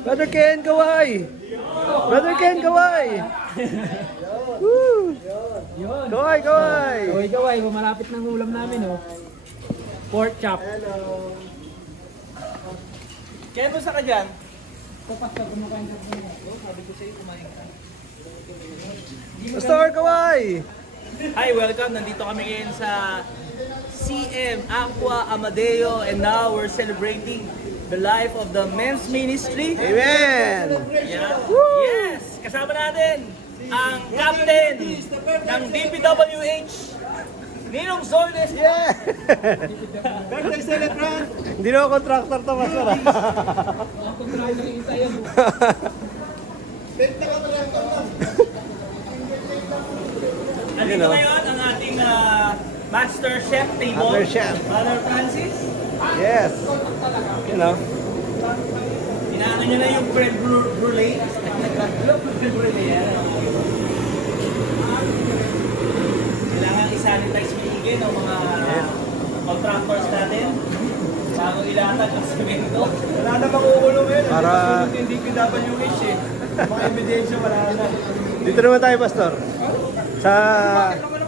Brother Ken, kaway! Brother Ken, kaway! Woo! Yun. Kaway, kaway! Kaway kaway, malapit ng ulam namin oh. Pork chop. Kaya mo sa ka dyan? Tapas ka kumakain ka. Sabi ko sa'yo, kumain ka. Pastor, kaway! Hi, welcome. Nandito kami ngayon sa CM Aqua Amadeo and now we're celebrating the life of the men's ministry. Amen! Yeah. Yes! Kasama natin ang captain ng DPWH, Ninong Zornes. Yeah! Birthday celebrant! Hindi na ako contractor to, Pastor. Nandito ngayon ang ating Master Chef table. Master Chef. Brother Francis. Yes! You know? Inaano niya na yung bread brulee. Bread brulee yan. Kailangan i-sanitize maigi ng mga contractors natin bago ilatag ang semento. Wala na makukulong yun. Para... Hindi PWH eh. Mga ebidensya wala na. Dito naman tayo, Pastor. Sa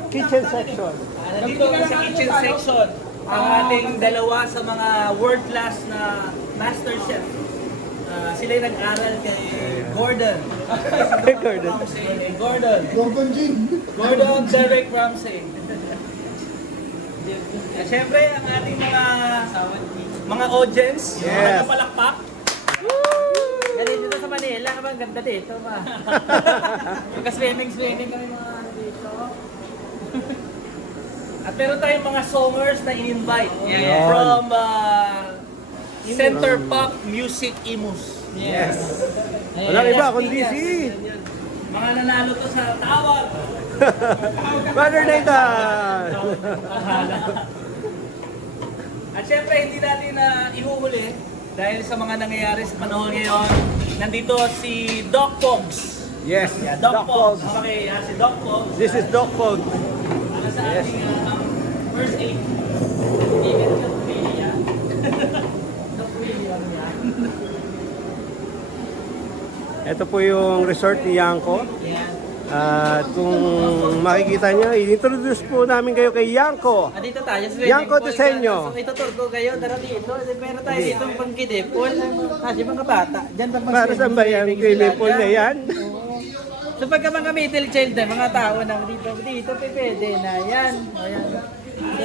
kitchen section. Nandito sa kitchen section ang ating dalawa sa mga world class na master chef. Sila yung nag-aral kay Gordon. Gordon. Gordon Derek Ramsay. At syempre ang ating mga audience, mga Yes. kapalakpak. Galing dito sa Manila, ang ganda dito ba? Magka-swimming kami mga ano dito. At meron tayong mga songers na in-invite Yeah. from Center Pop Music Imus. Yes! Walang iba, kundi si... Mga nanalo to sa tawag. Brother Nathan! At syempre, hindi natin ihuhuli dahil sa mga nangyayari sa panahon ngayon. Nandito si Doc Pogs. Yes! Yeah, Doc Pogs. Okay, si Doc Pogs. This is Doc Pogs. Ano sa ating first aid. Even Doc Willie, yeah? Doc Willie, ano yan? Ito po yung resort ni Yanko. Yan. At kung makikita nyo, i-introduce po namin kayo kay Yanko. Dito tayo sa Yanko Tesenyo. So ituturo ko kayo, dara dito. Meron tayo dito ng pangkidipol. Kasi mga bata. Diyan ba Para sa ba yan? Swimming pool na yan? So pagka mga middle child na mga tao na dito pwede na yan. Ayan.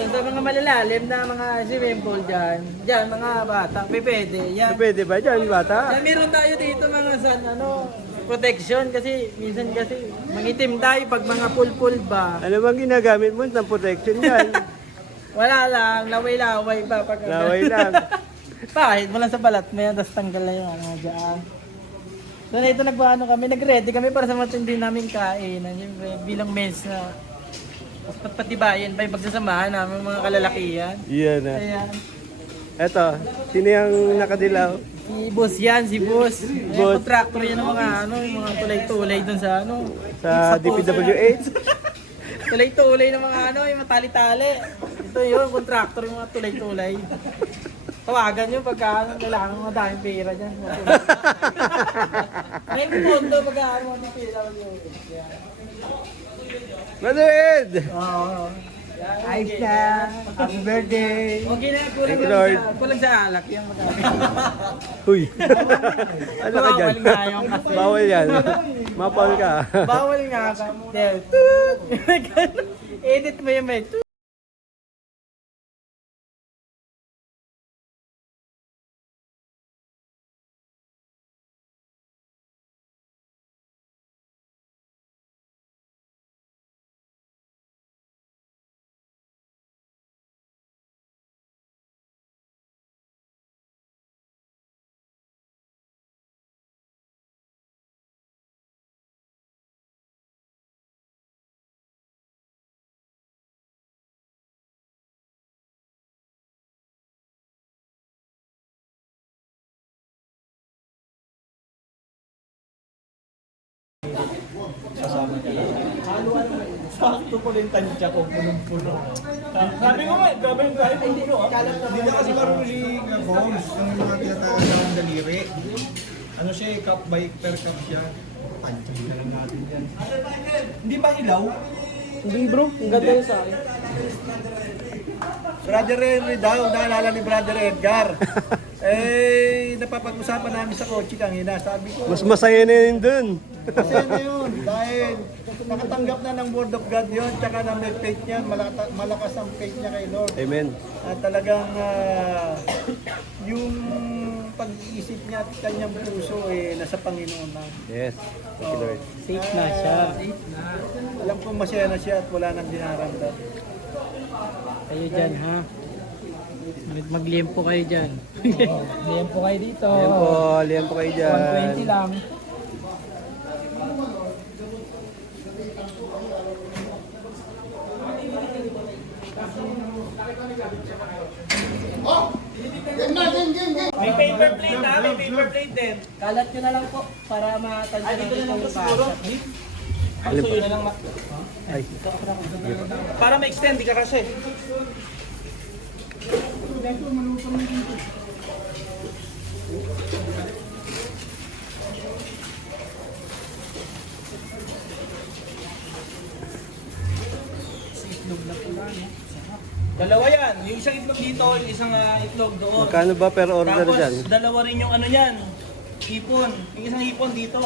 So mga malalalim na mga swimming pool dyan, mga bata, pwede. Yan. Pwede ba dyan, bata? Yan, meron tayo dito mga protection kasi minsan kasi mangitim tayo pag mga pulpul ba. Ano bang ginagamit mo ng protection yan? Wala lang, laway-laway ba pag Laway lang. Pahit mo lang sa balat mo yan, tapos tanggal na yung ano dyan. So na ito kami, nag-ready kami para sa matindi namin kain. Siyempre, bilang mens na patibayin ba yung pagsasamahan namin mga kalalakihan. Yan na. Ayan. Eto, sino yung nakadilaw? Si boss yan, si boss. Boss. Contractor yan ng mga yung mga tulay-tulay dun sa Sa DPWH? Tulay-tulay ng mga yung mga tali-tali. Ito yun, contractor yung mga tulay-tulay. Tawagan nyo pagka kailangan ng madaming pera dyan. May pumunto pagka mga pera. Brother Ed! Oo. Ayos na! Happy birthday! Okay na, Thank you, Lord. kulang sa alak yung madami. Huy! Ano ka dyan? Bawal nga yung kasi. Bawal yan. Mapal ka. Bawal nga ka. Edit mo yung may Sakto po rin tansya ko, punong-puno. Sabi ko nga, grabe yung kahit hindi puno. Hindi na kasi marunong si Bones, yung mga tinatawag ng daliri. Ano siya, cup by per cup siya. Panchay na lang natin yan. Hindi ba ilaw? Hindi bro, ang ganda yun sa akin. Brother Henry daw, naalala ni Brother Edgar. Napapag-usapan namin sa kotse kanina. Sabi ko, Mas masaya na yun dun. kasi na yun, dahil nakatanggap na ng Word of God yun, tsaka na may faith niya, malakas ang faith niya kay Lord. Amen. At talagang yung pag-iisip niya at kanyang puso nasa Panginoon na. Yes. Thank you, Lord. Safe na siya. Alam kong masaya na siya at wala nang dinaramdam. Kayo dyan ha. Magliempo kayo dyan. Liempo kayo dito. Liyan po kayo dyan. 120 lang. May paper plate ha, may paper plate din. Kalat nyo na lang po para matanda Dito na lang po siguro. Alin po? Suyo na lang Ay. para ma-extend, di ka kasi. Dalawa yan. Yung isang itlog dito, yung isang itlog doon. Magkano ba per order Tapos, dyan? dalawa rin yung ano yan. Hipon. Yung isang hipon dito.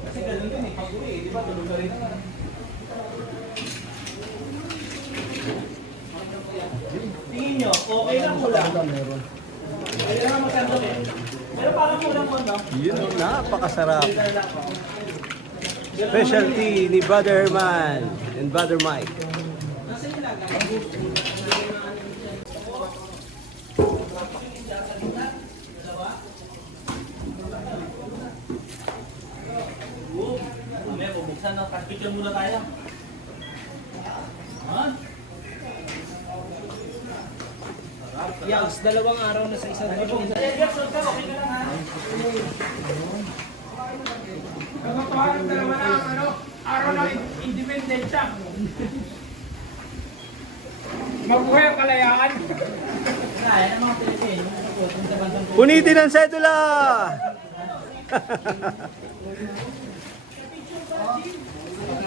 Kasi ganun yun eh. Pag-uwi, di ba? Tulog ka rin. Tingin nyo, okay lang kulang. Kaya naman magkano eh. Pero parang kulang mo, no? Yun, napakasarap. Specialty ni Brother Herman and Brother Mike. Mamaya, bubuksan na. Cash picture muna tayo. Ha? Yags, dalawang araw na sa isang Edgar, saan ka? Okay ka lang ha? Katotohanan na naman ang araw ng independensya. Mabuhay ang kalayaan. Wala, yan ang mga Pilipino. Kung sa bandang Punitin ang sedula!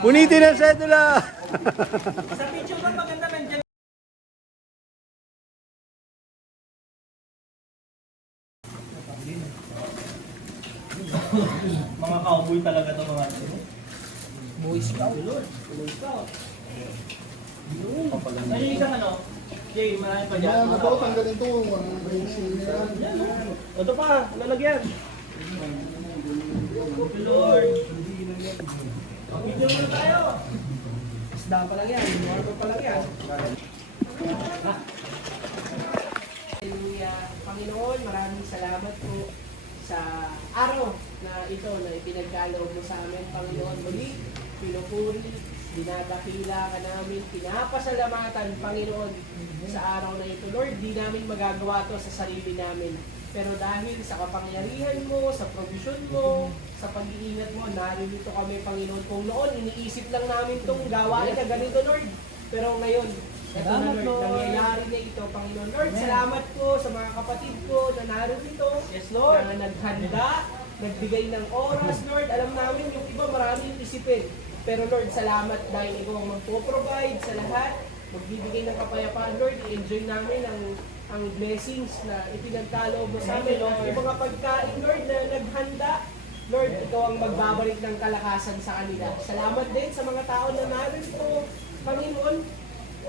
Punitin ang sedula! sa picture ba maganda nandiyan? Mga cowboy talaga to mga ito. Boy Scout. Ay, yung isang ano? Jay, marami pa dyan. tanggalin to. Ito pa, lalagyan. Lord. Video muna tayo. Isda pa lang yan. Morto pa lang yan. Hallelujah. Panginoon, maraming salamat po sa araw na ito na ipinagkaloob mo sa amin, Panginoon. Muli, pinupuri, dinadakila ka namin, pinapasalamatan, Panginoon, sa araw na ito. Lord, di namin magagawa to sa sarili namin. Pero dahil sa kapangyarihan mo, sa provision mo, sa pag-iingat mo, narito kami, Panginoon. Kung noon, iniisip lang namin itong gawain na ganito, Lord. Pero ngayon, ito na, Lord, nangyayari na ito, Panginoon. Lord, salamat po sa mga kapatid ko na narito. Yes, Lord. Na naghanda, nagbigay ng oras, Lord. Alam namin yung iba maraming isipin. Pero Lord, salamat dahil ikaw ang magpo-provide sa lahat. Magbibigay ng kapayapaan, Lord. I-enjoy namin ang blessings na ipinagkaloob mo sa amin. Yung mga pagkain, Lord, na naghanda. Lord, ikaw ang magbabalik ng kalakasan sa kanila. Salamat din sa mga tao na narito, Panginoon,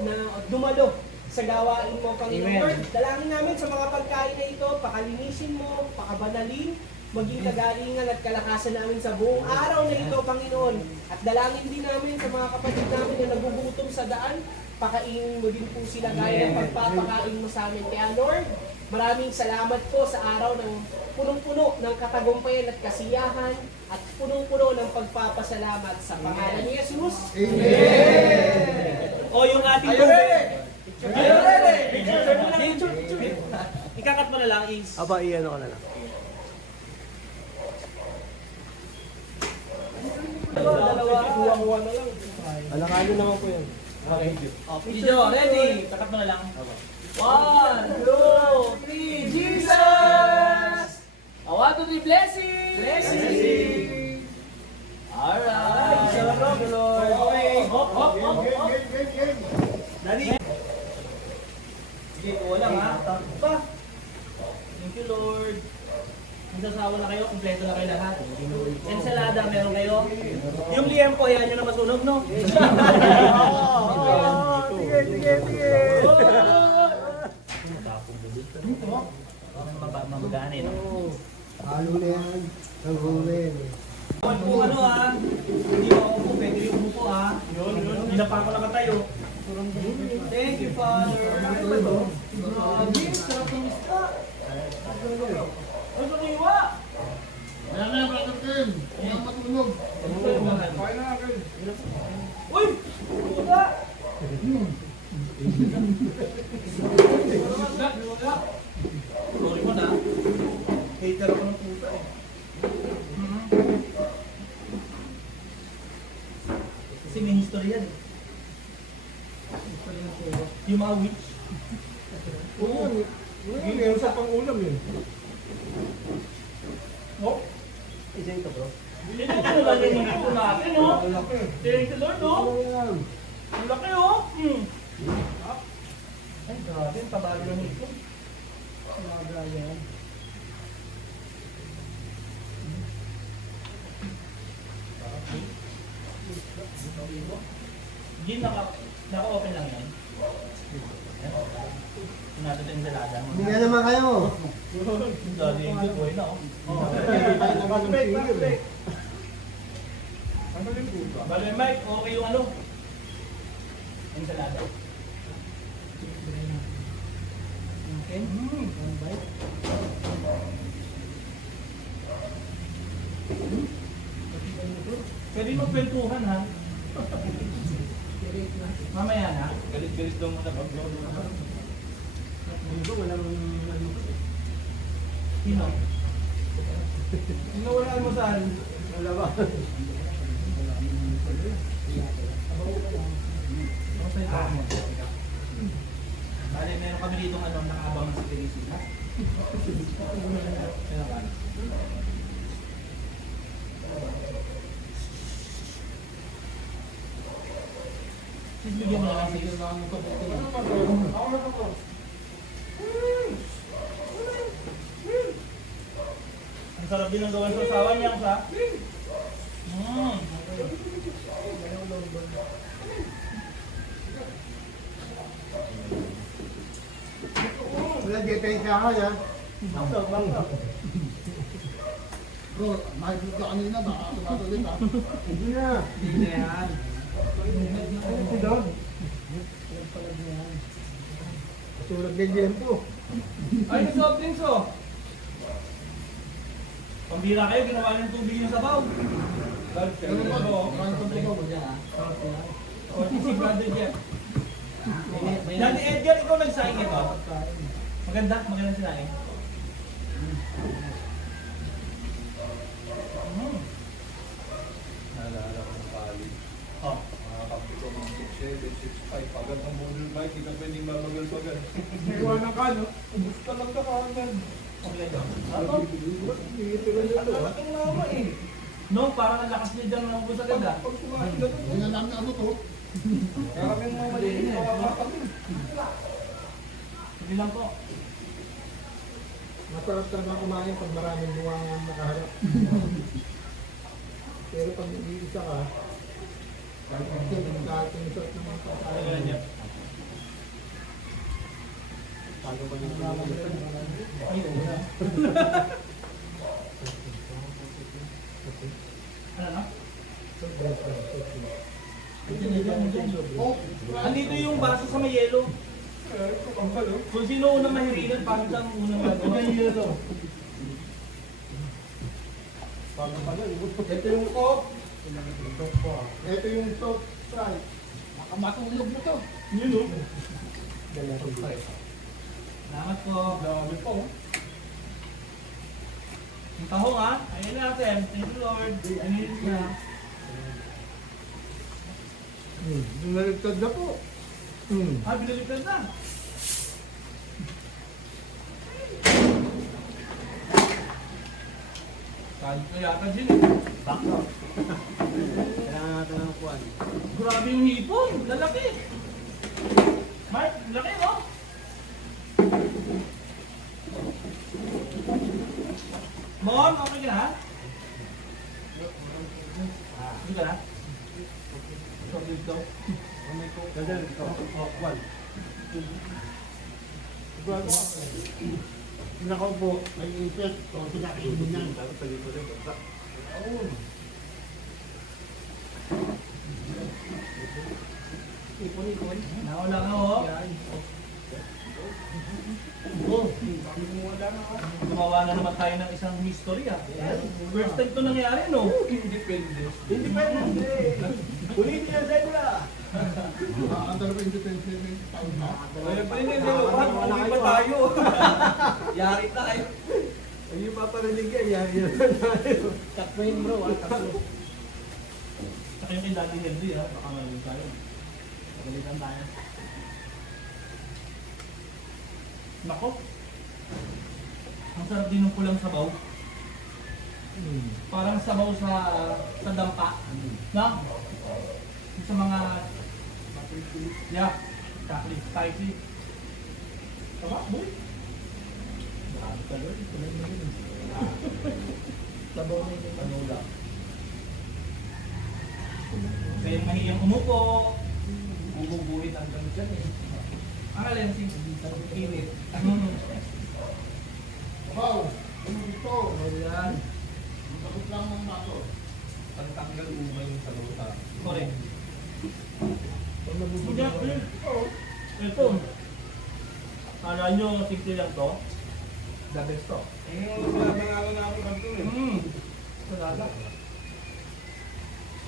na dumalo sa gawain mo, Panginoon. Amen. Lord, dalangin namin sa mga pagkain na ito, pakalinisin mo, pakabanalin, maging kagalingan at kalakasan namin sa buong araw na ito, Panginoon. At dalangin din namin sa mga kapatid namin na nagugutom sa daan, pakainin mo din po sila gaya ng pagpapakain mo sa amin. Kaya Lord, maraming salamat po sa araw ng punong-puno ng katagumpayan at kasiyahan at punong-puno ng pagpapasalamat sa pangalan ni Jesus. O yung ating tubig. Ikakat mo na lang is... Aba, iyan ako na lang. Dalawa na lang. Alakalo naman po yan. Video, ready? Kakat mo na lang. 1, 2, 3, Jesus! I want to be blessing! Blessing! Alright! Salamat, Lord! Hop, hop, hop, hop! Daddy! Sige, wala ha? Pa! Thank you, Lord! Magsasawa na kayo, kompleto na kayo lahat. Ensalada, meron kayo. Yung liempo, yan yun na masunog, no? Sige, sige, sige! Mamaganin. Halo na yan. Ang huli. Huwag po ano ha, hindi ako po, pwede yung umupo ha. Hindi na pa ako nakatayo. Thank you, Father. Ano ba ito? Grabe, sarap ng isda. Ano sa iwa? Kaya na, Brother Ken. Huwag matulog. Kaya na, Ken. Uy! Puta! Sorry mo na. Hater ako ng puta eh. Kasi may history yan eh. Yung mga witch. Oo, meron sa pang-ulam yun. Oh? Isa ito bro. Ito ano lang yung ito natin, no? Thank you, Lord, no? Ang laki, oh! Ay, grabe, ang tabalo lang ito. Yan. Gin, naka-open lang yan. Natin yung salada. Hindi nga naman kayo. Ang dali yung good boy na, oh. Bale, Mike, okay yung ano? Yung salada. Okay. One bite. Pwede magkwentuhan ha. Mamaya na. Galit-galit daw muna pag-vlog. Sino? Sino wala almusal? Wala ba? Bale, meron kami dito ano, nakaabang sa Teresita. Bigyan mo na lang sige. Ang sarap din ang gawan sa asawa niya sa. Wala diferensya ka ya. Bro, makikita ka kanina, baka tumatuloy ka. Hindi na. Hindi na yan. Ito daw. Tulad ng tempo. Ay, yung soft drinks oh. Pambira kayo, ginawa niyong tubig yung sabaw. Ano ba? Maraming pagbabaw mo dyan, ha? O, si Brother Jeff. Daddy Edgar, ikaw nagsaing ito. Maganda, magandang sinaing. Naalala ko ng college. Oh. Mga kapit ko ng 6'7", 6'5". Pagkat ng model bike, di ka pwedeng mabagal-bagal. Iwanan ka, no? Ubus talaga ka agad. Maganda. Ano? Ang lalaking naman eh. No, parang ang lakas niya dyan ng ubus agad ah. Pag kumain ka doon, hindi na namin ano to. Kaya kami mga maliit, mga kami. Hindi lang po. Masarap talaga kumain pag maraming buwang nakaharap. Pero pag nag-iisa ka, kahit yung sarap naman Ano pagkain. yan, Jeff? Paano ba yung Ay, oo na. Ano na? Andito yung baso sa may yelo. Kung sino unang mahirilan, pangit ang unang gagawa. Ito yung Coke. Ito yung Top Sprite. Baka matulog na to. Yun o. Salamat po. Dami po. Yung tahong ha. Ayun natin. Thank you Lord. Ayun siya. Naligtad na po. Ah, binaliktad na. Kahit ko yata din eh. Bakto. Kailangan natin ng kuwan. Grabe yung hipon. Lalaki. Mark, laki no? Mon, okay ka na? Okay ka na? Okay ka na? Ganda ito. Oh, kuwan. Nako po, may insect. O, pinakainin yan. Dapat sa dito rin. Ipon. Nawala na oh. Gumawa na naman tayo ng isang history ah. First time ito nangyari no? Independence. Ulitin yan sa inyo na. Ang talaga independent ng taon na. Ayun pa rin yung dalawa. Uwi pa tayo. Yari tayo. Ayun yung paparinig yan. Yan tayo. Tatlo yun bro, tatlo. Saka yung kay Daddy Henry ha, baka malamig tayo. Pagalitan tayo. Nako. Ang sarap din ng pulang sabaw. Parang sabaw sa dampa. No? Yung sa mga yeah, exactly. Spicy. Tama, boy. Grabe ka doon. Kulay mo yun. Sabaw na yun. Ano lang. Kaya mahiyang umupo. Bububuhin hanggang dyan eh. Ang alin, init. Wow! Ano dito? Ayan. Ang takot lang ng bato. Pagtanggal umay yung saluta. Correct. Ito. Kala nyo, simple lang to? The best to. Pinapangalan namin kanto eh. Salala.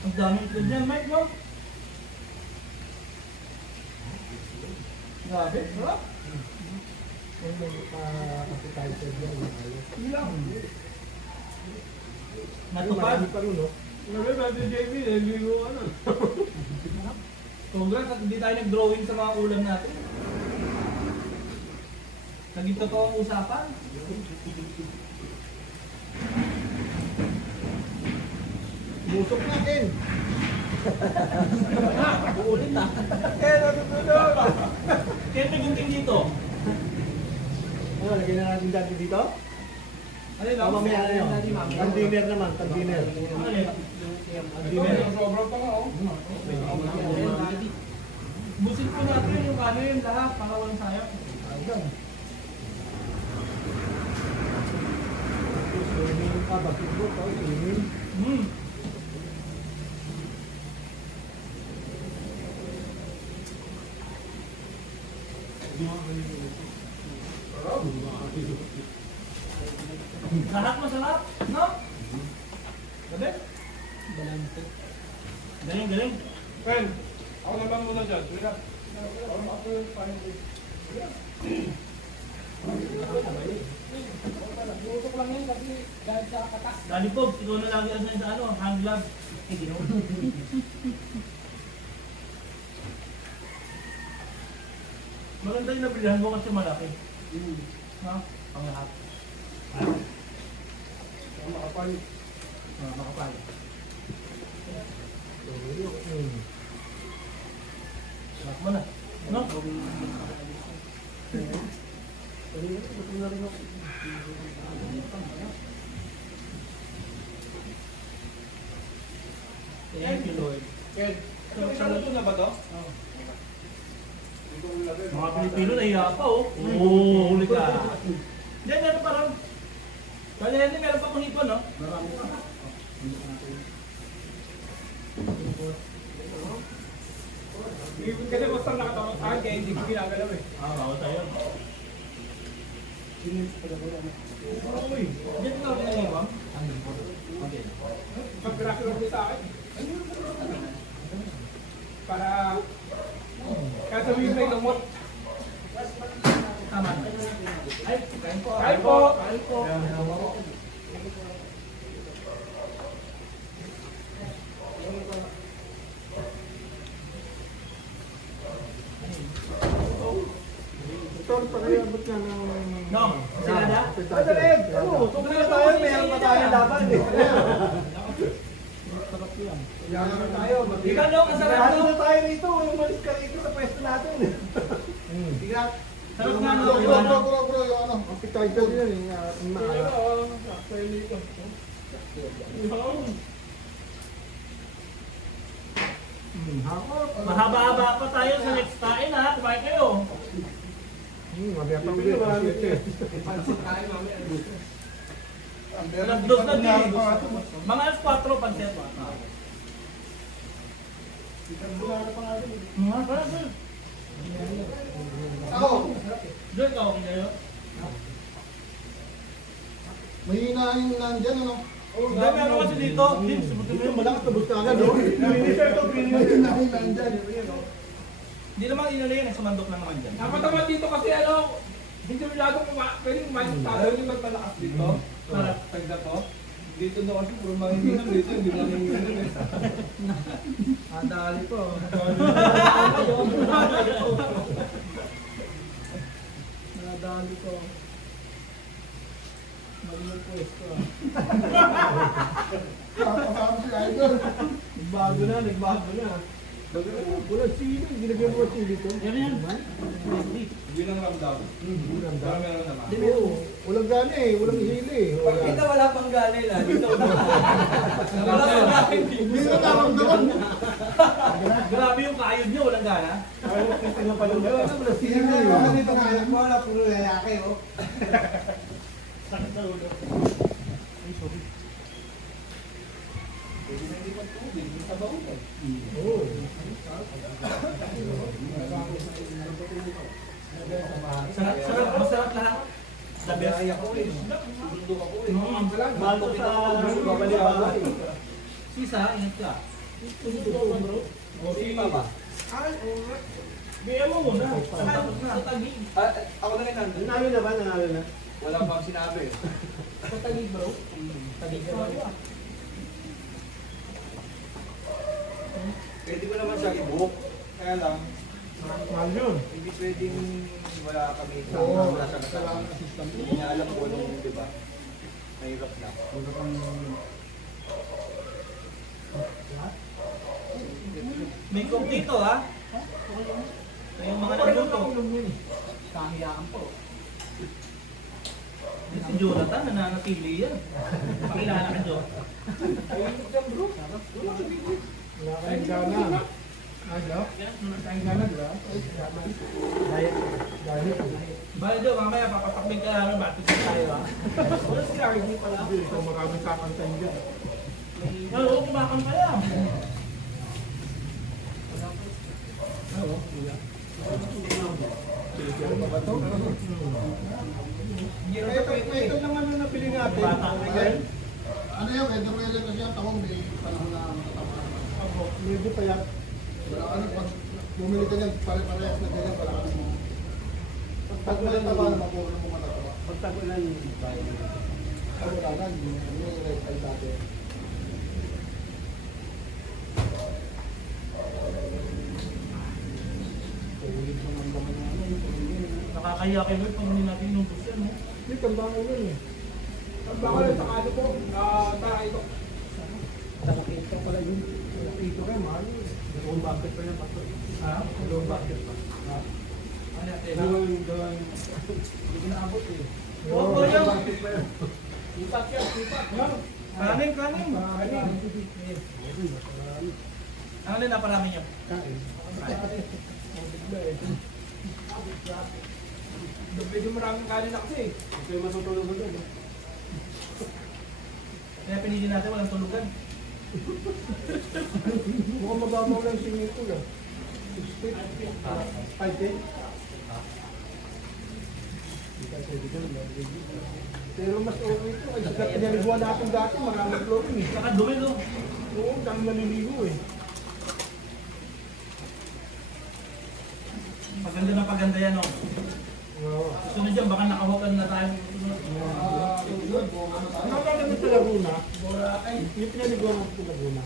Ang dami ito dyan, Mike, no? Grabe, sarap. Ilang. Natupad. Sabi natin JB, hindi ko ano. Congrats at hindi tayo nag-drawing sa mga ulam natin. Naging totoo ang usapan. Musok natin! Uulit ah. Kaya may gunting dito. Ano, lagyan na natin dati dito? Ano yun? Mamaya na yun. Ang dinner naman, pag dinner. Ano yun? Sobrang pa nga oh. Busin po natin yung ano yun lahat para walang sayang. Swimming ka, basketball ka, swimming. Lahat masarap, no? Gabi? Galing, galing. Pen, ako na lang muna dyan. Sige na. Ako yung paano ko. Usok lang yan kasi dahil sa katas. Dali po, ikaw na lagi ang sa ano, hand glove. Maganda yung nabilihan mo kasi malaki. Ha? Ang lahat. Makapal. Makapal. Sarap mo na. No? Thank you, Lord. Ken, saluto na ba to? Mga Pilipino nahiya pa oh. Oo, huli ka. Hindi, meron parang. Kaya hindi, meron pa kong hipon, no? Marami pa. Diyan ka rin yung bang? Pag-graph lang din sa akin. Para kasawin may gamot. Tama. Ay, kain po. Kain po! Kain po. No, sila na? Tumuli na tayo, mayroon pa tayo laban eh. Ikaw no, kasarap Lalo no? na tayo rito, umalis ka rito sa pwesto natin eh. Sarap nga no? Bro, yung ano, ang pitagdag yun eh. Ang maala. Mahaba-haba pa tayo sa next kain ha. Kumain kayo. Mabiyatang ulit. Nagdos na din. Mga alas 4 pansit. Mga parang Ako, doon ka okay kayo? mahina yung nandyan ano. Dami ano kasi dito. Dito malakas na bus ka agad oh. Mahina yung nandyan. Hindi naman inano yun. Sumandok lang naman dyan. Dapat dito kasi ano, hindi masyadong pwedeng kumain sa tao yung magpalakas dito. Para tagda to. Dito daw kasi puro manginginom dito, hindi manginginom eh. Adali po. Nadali ko. Mali yung pwesto ah. Kapasama si Idol. Nagbago na. Walang sili, ginagyan mo sili ko. Yan yan. Hindi lang ramdam. Dami lang naman. Oo, walang gani eh, walang sili. Kita wala pang gani na. Dito Hindi na naramdaman. Grabe yung kayod nyo. Walang gana. Walang sili. Dito nga, wala puro lalaki oh. Sakit sa ulo. Oo. Sarap. Masarap lahat. The best. Mahal ko sa babalik-babalik. Sisa, ingat ka. O, sila ba? Bigyan mo muna. Sa tagi. Ako na rin nandun. Nanalo na ba? Nanalo na? Wala pang sinabi. Sa tagi bro. Tagi bro. Pwede ko naman siya i-book. Kaya lang, Mahal yun. hindi pwedeng wala kami sa Oo, wala siya kasama. kailangan assistant. Hindi niya alam kung anong, di ba? Mahirap na. May cook dito ha. Yung mga nagluto. Kahiyaan po. Si Jonathan, nananatili yan. Pakilala ka, Jo. Wala kayong gana. Ano? Kayong gana, di ba? Diet. Bale, Jo, mamaya papatakbig ka namin. Batis tayo ha. Wala si RD pala. Hindi, ito maraming kakantayin dyan. Oo, kumakan pa yan. Oo, kuya. Ano ba ito? Ito lang ano napili natin. Bata ka rin. Ano yun, kaya dumayan kasi ang taong may panahon na matama. Ako, medyo payat. Wala ka na, pag bumili ka niyan, pare-parehas na ganyan, wala ka na mo. Pag Pag-ulan taba naman, na mapulo mo matatawa. pag tag-ulan, tayo. Pag wala na, hindi mo yung right side dati. Ulit mo ng daman na ano, yung pamilya. Nakakaya kayo pag hindi natin inutos yan. No? Hindi, tanda ko yun eh. Tanda ko lang sa kano po. Taray ko. Nakakita pala yun. Nakakita kayo, mahal yun. Dalawang bucket pa yan, pato. Ha? Dalawang bucket pa. Ano yan? Dalawang. Hindi ko naabot eh. Oo, po yun. Bucket pa yan. Ipat yan, ipat. Kanin. Marami. Ano na naparami niyo? Kain. Bigla eh. Medyo maraming kanin na kasi. Ito yung matutulog ko dyan. Kaya pinili natin walang tulugan. Mukhang mababaw lang singin ko lang. 5 feet? 5 feet? Pero mas okay ito. Ay, sikat pinaliguan natin dati, maraming chlorine eh. Saka dumi, no? Oo, dami naliligo eh. Paganda na paganda yan, no? Oo. Susunod dyan, baka nakahukan na tayo. Ano ba naman sa Laguna? Yung pinaliguan natin sa Laguna.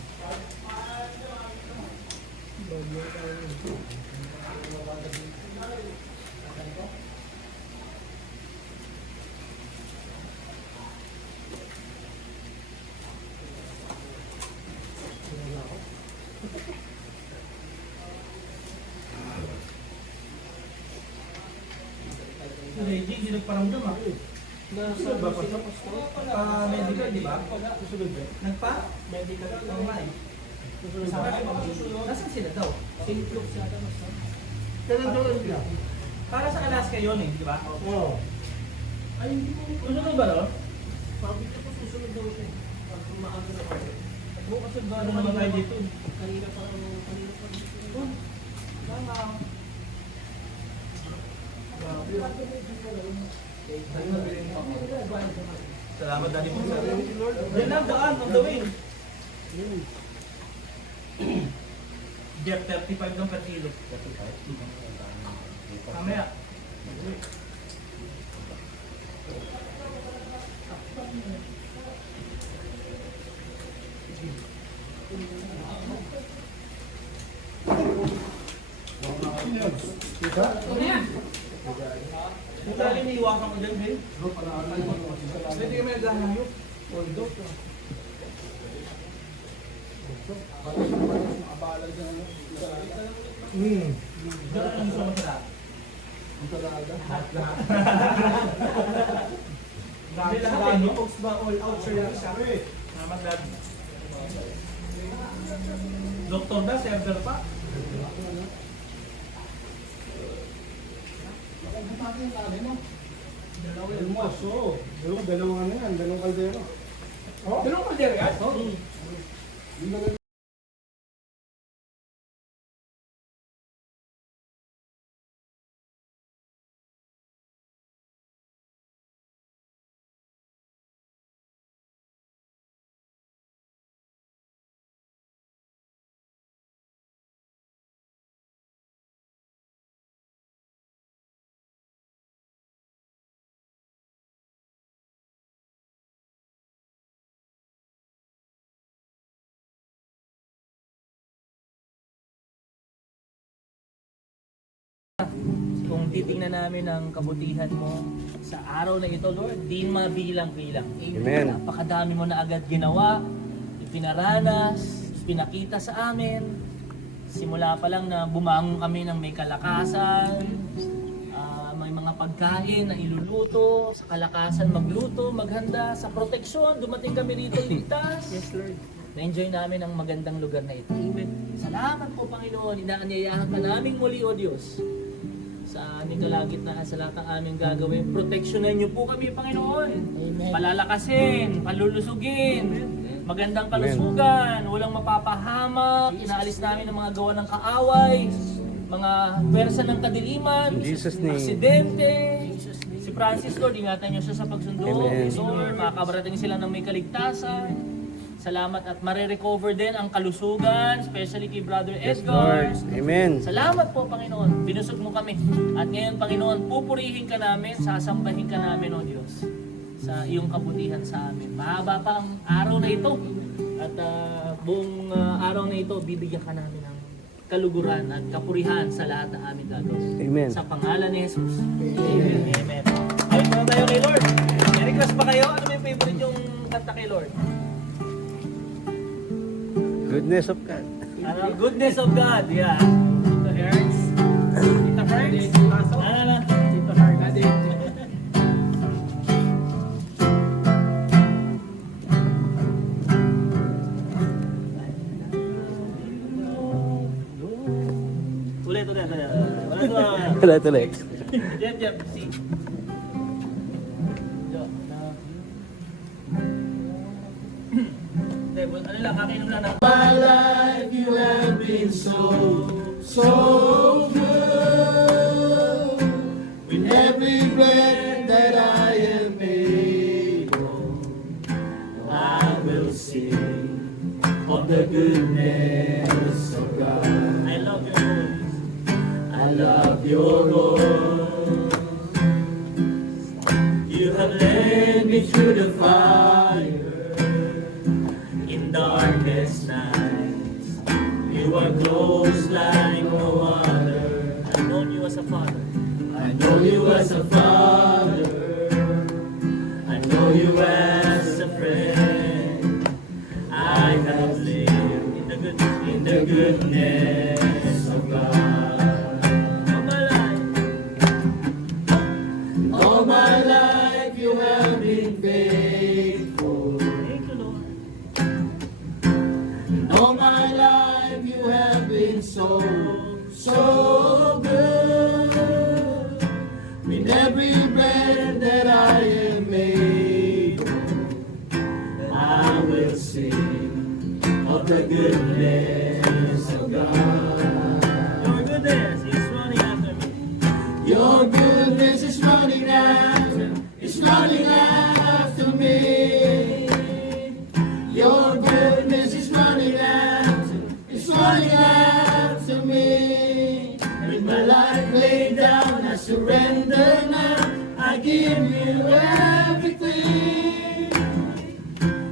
Reggie, hindi nagparamdam ako. Medical, di ba? Nagpa? Medical. Nasaan sila daw? Kailan daw yun siya? Para sa Alaska yun eh, di ba? Oo. Ay, hindi mo. Susunod ba no? Sabi niya po susunod daw siya. Pag umaano na kami. Bukas ba ano naman tayo dito? Kanina pa dito. Tama. Salamat dali po sa yan lang daan, on the way. Jeff, 35 lang per kilo. Mamaya. Kung talaga iniiwasan ko dyan, Ben. Pwede kami naghahanap. Diyan ang gusto mo sa lahat. Dami lahat eh, no? Folks ba all out service siya? Salamat dad. Doktor ba? Server pa? Almos, oo. Dalawang ano yan, dalawang kaldero. Dalawang kaldero yan? Kung titingnan namin ang kabutihan mo sa araw na ito, Lord, di mabilang-bilang. Amen. Napakadami mo na agad ginawa, ipinaranas, pinakita sa amin. Simula pa lang na bumangon kami ng may kalakasan, may mga pagkain na iluluto, sa kalakasan magluto, maghanda, sa proteksyon, dumating kami rito ligtas. Yes, Lord. Na-enjoy namin ang magandang lugar na ito. Amen. Salamat po, Panginoon. Inaanyayahan ka namin muli, O Diyos. Sa aming kalagitnaan, sa lahat ng aming gagawin. Proteksyonan niyo po kami, Panginoon. Amen. Palalakasin, palulusugin, magandang kalusugan, walang mapapahamak, inaalis namin ang mga gawa ng kaaway, mga pwersa ng kadiliman, In Jesus' name. aksidente. Si Francis, Lord, ingatan niyo siya sa pagsundo. Amen. Lord, makakabarating sila ng may kaligtasan. Salamat at marirecover din ang kalusugan, especially kay Brother Yes, Edgar. Lord. Amen. Salamat po, Panginoon. Binusog mo kami. At ngayon, Panginoon, pupurihin ka namin, sasambahin ka namin, O Diyos, sa iyong kabutihan sa amin. Mahaba pa ang araw na ito. At buong araw na ito, bibigyan ka namin ng kaluguran at kapurihan sa lahat ng aming gagawin. Amen. Sa pangalan ni Jesus. Amen. Amen. Ayun na tayo kay Lord. May request ba kayo? Ano yung favorite yung kanta kay Lord? Goodness of God. Goodness of God, yeah. Tito Hertz. Tito Hertz. Tito Hertz. Ulit. Tuloy. Jeff, see. Ano lang, kakainom lang ng... With every breath that have led me through the fire in darkest nights. You are close like no other. I've known you as a father. I know you as a father. I know you as a friend. I have lived in the goodness of God. All my life, all my life you have been faithful. Thank you, Lord. And all my life you have been so, so good. With every breath that I am able, I will sing of the goodness of God. Your goodness is running after me. Your goodness is running after, it's running after me. Your goodness is running after, it's running after me. With my life laid down, I surrender now. I give you everything.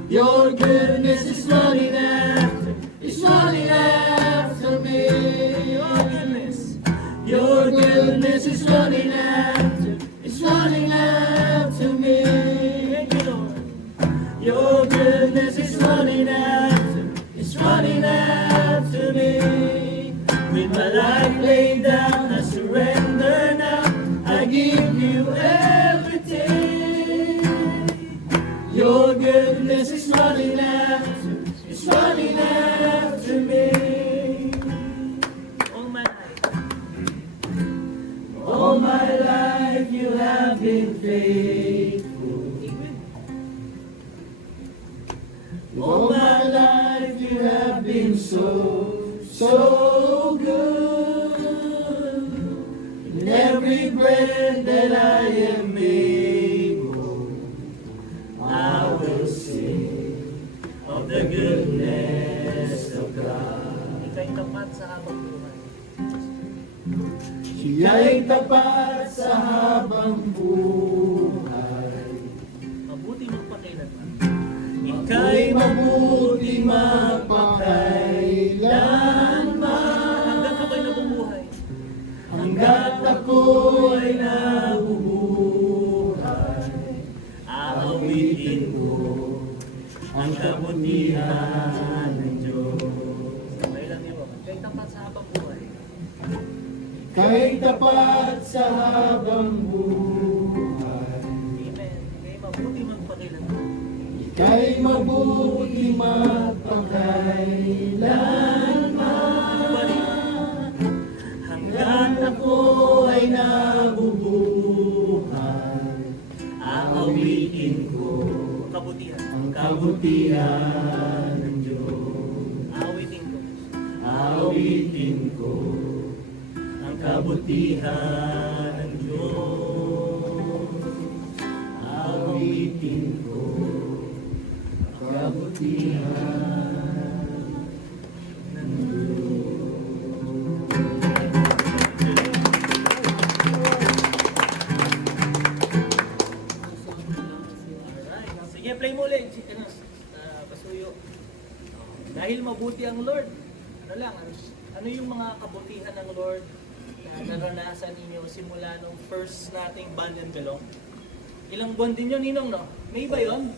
Your goodness is running after, it's running after me. Your goodness is running after, it's running after me. Thank you, Lord. Your goodness is running after, it's running after me. With my life laid down, I surrender now. I give you everything. Your goodness is running after, it's running after me. All my life you have been faithful. All my life you have been so, so good. In every breath that I am able, I will sing of the goodness of God. Ika'y tapat sa habang buhay. Siya'y tapat sa habang buhay. Mabuti magpakailanman. Ika'y mabuti magpakailanman. Hanggat ako'y nabubuhay. Hanggat ako'y nabubuhay. Aawitin ko ang kabutihan ng Diyos. Sabay lang yun. Ika'y tapat sa habang buhay. Ika'y tapat sa habang buhay. Amen. Ika'y mabuti magpakailanman. Ika'y mabuti magpakailanman. Hanggat ako ay nabubuhay, aawitin ko ang kabutihan ng Diyos. Aawitin ko ang kabutihan ng Diyos. Aawitin ko ang kabutihan ng Diyos. Alright. Sige, play mo ulit. Pasuyo. Dahil mabuti ang Lord, ano yung mga kabutihan ng Lord na naranasan ninyo simula nung first nating Band and Belong? Ilang buwan din yun, Ninong, no? May ba yun?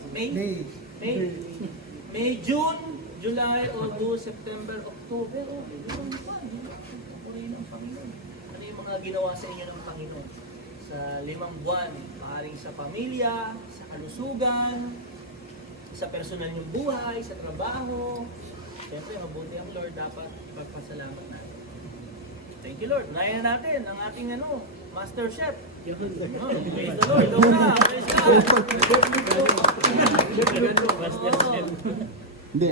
May, June, July, August, September, October. Ilang buwan. Purihin ng Panginoon. Ano yung mga ginawa sa inyo ng Panginoon? Sa 5 buwan, maaaring sa pamilya, sa kalusugan, sa personal yung buhay, sa trabaho. Siyempre, mabuti ang Lord, dapat pagpasalamat natin. Thank you, Lord. Unahin natin ang ating Master Chef. Praise the Lord. Praise God. Hindi,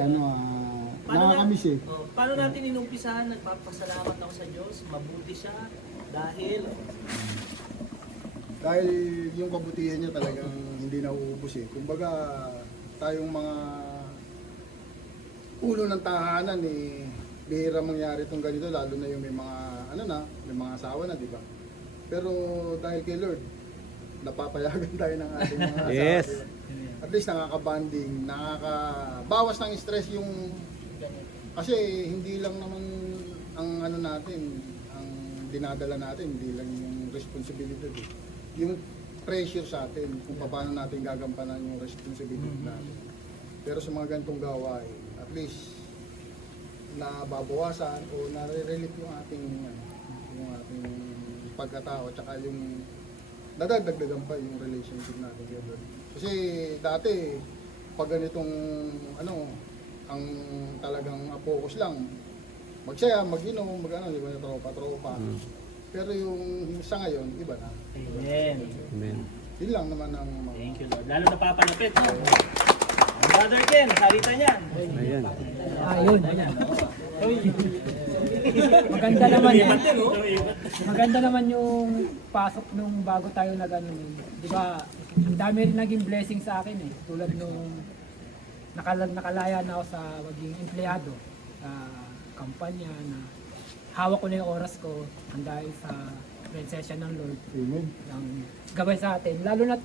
nakakamiss eh. Paano natin inumpisahan? Nagpapasalamat ako sa Diyos. Mabuti siya dahil Yung kabutihan niya talagang hindi nauubos eh. Kumbaga, tayong mga ulo ng tahanan eh, bihira mangyari itong ganito, lalo na yung may mga, may mga asawa na, di ba? Pero dahil kay Lord, napapayagan tayo ng ating mga Yes. asawa. At least nakaka-bonding, nakakabawas ng stress yung kasi hindi lang naman ang ano natin, ang dinadala natin, hindi lang yung responsibilidad eh. Yung pressure sa atin kung paano natin gagampanan yung responsibility natin. Pero sa mga ganitong gawain, at least nababawasan o nare-relieve yung ating pagkatao at saka yung nadagdagan pa yung relationship natin kay Lord. Kasi dati pag ganitong ang talagang focus lang magsaya, mag-inom, mag-ano, di ba, tropa. Pero yung sa ngayon, iba na. Amen. Amen. Yun lang naman ang mga... Thank you, Lord. Lalo napapalapit, no? Brother Ken, salita niyan. Ayan. Ayun. Maganda naman yun. Maganda naman yung pasok nung bago tayo di ba? Ang dami rin naging blessing sa akin eh. Tulad nung nakalaya na ako sa maging empleyado sa kampanya na hawak ko na yung oras ko ang dahil sa prinsesya ng Lord. Ang gabay sa atin. Lalo na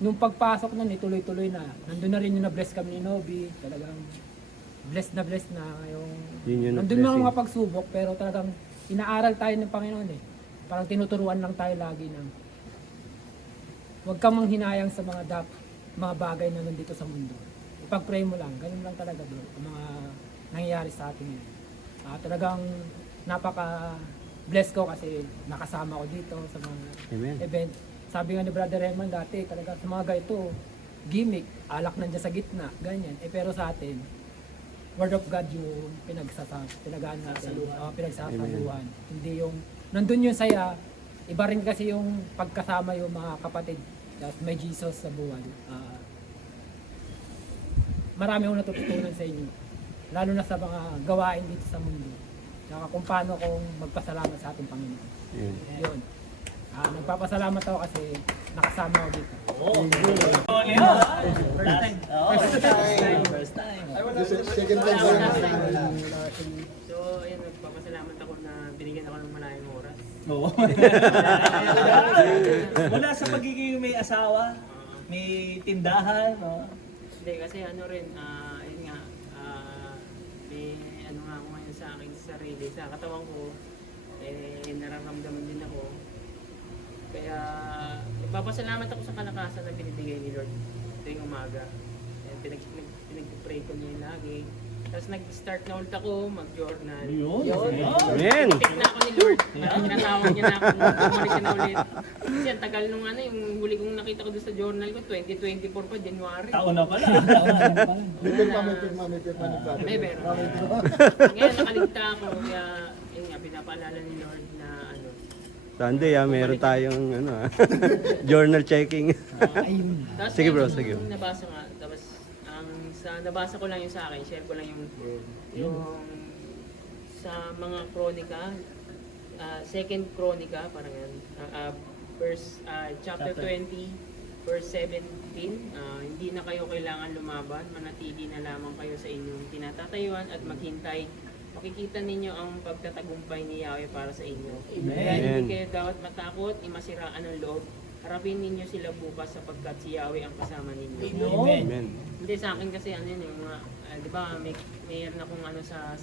nung pagpasok nun, tuloy-tuloy na. Nandun na rin yung na-bless kami ni Nobi. Talagang blessed na yung Yun yung nandun mga blessing. pagsubok pero talagang inaaral tayo ng Panginoon eh. Parang tinuturuan lang tayo lagi ng huwag kang manghinayang sa mga bagay na nandito sa mundo. Ipag-pray mo lang. Ganun lang talaga bro. Ang mga nangyayari sa atin ngayon. Talagang napaka-bless ko kasi nakasama ko dito sa mga Amen. event. Sabi nga ni Brother Raymond dati, talaga sa mga ganito, gimmick, alak nandiyan sa gitna, ganyan. Pero sa atin, Word of God yung pinagsasaluhan natin, pinagsasaluhan. Hindi yung, nandun yung saya, iba rin kasi yung pagkasama yung mga kapatid, at may Jesus sa buwan. Marami akong natututunan sa inyo, lalo na sa mga gawain dito sa mundo. Saka kung paano kong magpasalamat sa ating Panginoon. Ayan. Yun. Nagpapasalamat ako kasi nakasama ako dito. First time. Second time ko yung So, ayun, nagpapasalamat ako na binigyan ako ng malayong oras. Oo. Mula sa pagiging may asawa, may tindahan, no? Hindi, kasi ano rin, ayun nga, may ano nga ako ngayon sa aking sarili, sa katawan ko, nararamdaman din ako. Kaya, nagpapasalamat ako sa kalakasan na binibigay ni Lord tuwing umaga. Pinag-pray ko niya lagi. Tapos nag-start na ulit ako mag-journal. Yun. Amen. Pitik na ako ni Lord. Tinatawag niya na ako. Bumalik ka na ulit. Kasi ang tagal nung yung huli kong nakita ko doon sa journal ko, 2024 pa, January. Taon na pala. may pirma ni Brother. May meron. Ngayon nakaligta ako, kaya yun nga, pinapaalala ni Lord na Sunday meron tayong journal checking. Tapos Sige bro, yung sige. Nabasa nga, tapos nabasa ko lang yung sa akin, share ko lang yung sa mga kronika, second kronika, parang yan, chapter 20, verse 17, hindi na kayo kailangan lumaban, manatili na lamang kayo sa inyong tinatatayuan at maghintay. Makikita ninyo ang pagtatagumpay ni Yahweh para sa inyo. Kaya hindi kayo dapat matakot, imasiraan ng loob. Harapin ninyo sila bukas sapagkat si Yahweh ang kasama ninyo. Amen. Hindi sa akin kasi ano yun, yung di ba, mayroon akong sa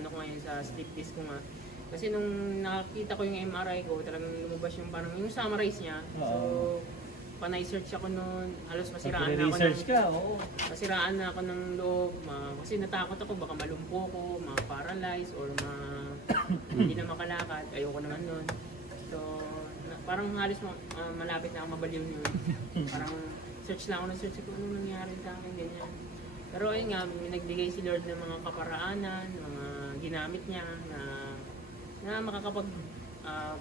ano ko ngayon, sa sleep disc ko nga. Kasi nung nakita ko yung MRI ko, talagang lumabas yung parang yung summarize niya. So, panay-search ako noon, halos masiraan na ako Research ka, oo. masiraan na ako ng loob, kasi natakot ako baka malumpo ko, ma-paralyze or hindi na makalakad, ayoko naman nun. So, parang halos malapit na ako mabaliw yun. Parang search lang ako ng search ko, anong nangyari sa akin, ganyan. Pero ayun nga, nagbigay si Lord ng mga kaparaanan, mga ginamit niya na makakapag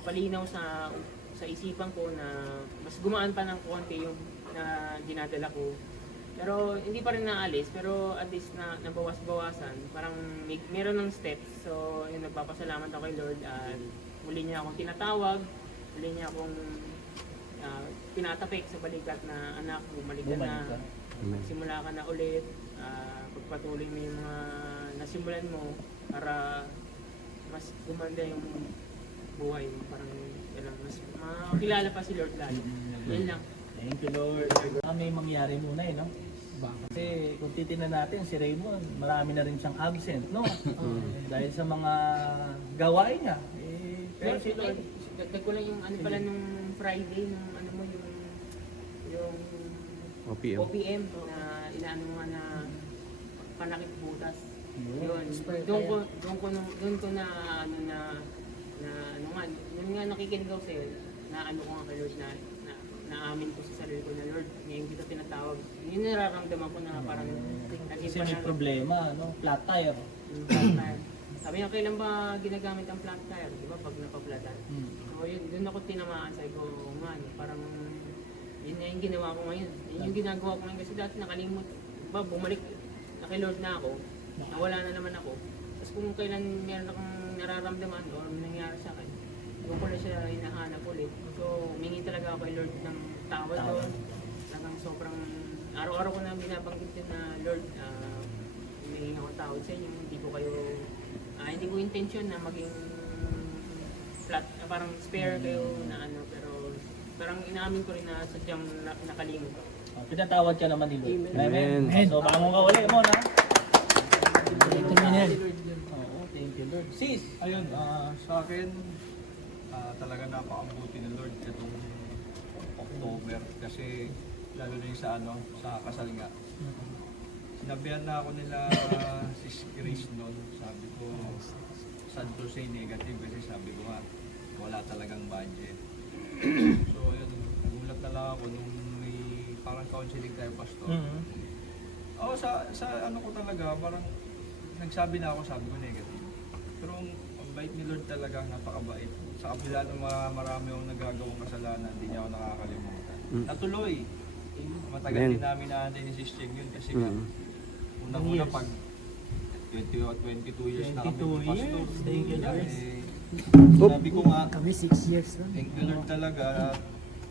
palinaw sa isipan ko na mas gumaan pa ng konti yung na dinadala ko. Pero hindi pa rin naalis, pero at least na nabawas-bawasan. Parang meron ng steps. So, yun, nagpapasalamat ako kay Lord at muli niya akong tinatawag, muli niya akong pinatapik sa balikat na anak, bumalik ka na, simula ka na ulit, pagpatuloy mo yung mga nasimulan mo para mas gumanda yung buhay mo. Parang mas makakilala pa si Lord lalo. Yun lang. Thank you, Lord. May mangyari muna eh, no? Kasi kung titignan natin, si Raymond, marami na rin siyang absent, no? Dahil sa mga gawain niya. Pero si Lord, Dagdag ko lang yung ano pala nung Friday, nung ano mo, yung OPM. OPM na inaano mo nga na panakit butas. Yun. Doon ko na ano na ano nga, yun nga nakikinig ako sa'yo, na ano ko nga kay Lord na naamin ko sa sarili ko na Lord, ngayon kita tinatawag. Yun nararamdaman ko na parang kasi may problema, no? Flat tire. flat tire. Sabi niya, kailan ba ginagamit ang flat tire? Di ba? Pag napaplatan. So yun, doon ako tinamaan. Sabi ko, man, parang yun na yung ginawa ko ngayon. Yun yung ginagawa ko ngayon kasi dati nakalimut. Diba, bumalik, nakilord na ako, nawala na naman ako. Tapos kung kailan meron akong nararamdaman o nangyari sa akin, doon ko na siya hinahanap ulit. So, humingi talaga ako kay Lord ng tawad doon. Talagang sobrang, araw-araw ko na binabanggit yun na Lord, humingi ako tawad sa inyo. Hindi ko intention na maging flat, parang spare kayo na ano, pero parang inaamin ko rin na sadyang nakalimot. Pinatawad ka naman ni Lord. Amen. So, bangon ka ulit mo, na? Oo, thank you, Lord. Sis! Ayun, sa akin, talaga napakabuti ng Lord itong October kasi lalo na yung sa kasal nga. Sinabihan na ako nila si Grace noon, sabi ko, sad to say negative kasi sabi ko nga, wala talagang budget. So ayun, nagulat na lang ako nung may parang counseling tayo, pastor. Oo, sa ano ko talaga, parang nagsabi na ako, sabi ko negative. Pero ang bait ni Lord talaga, napakabait. Sa kabila ng marami akong nagagawang kasalanan, hindi niya ako nakakalimutan. Natuloy. Matagal din namin naantay ni Sis Cheng yun kasi nga, unang-una pag 22 years na kami 22 pastor. years, thank you, Lord. Sabi ko nga, Kami 6 years na. thank you Lord talaga.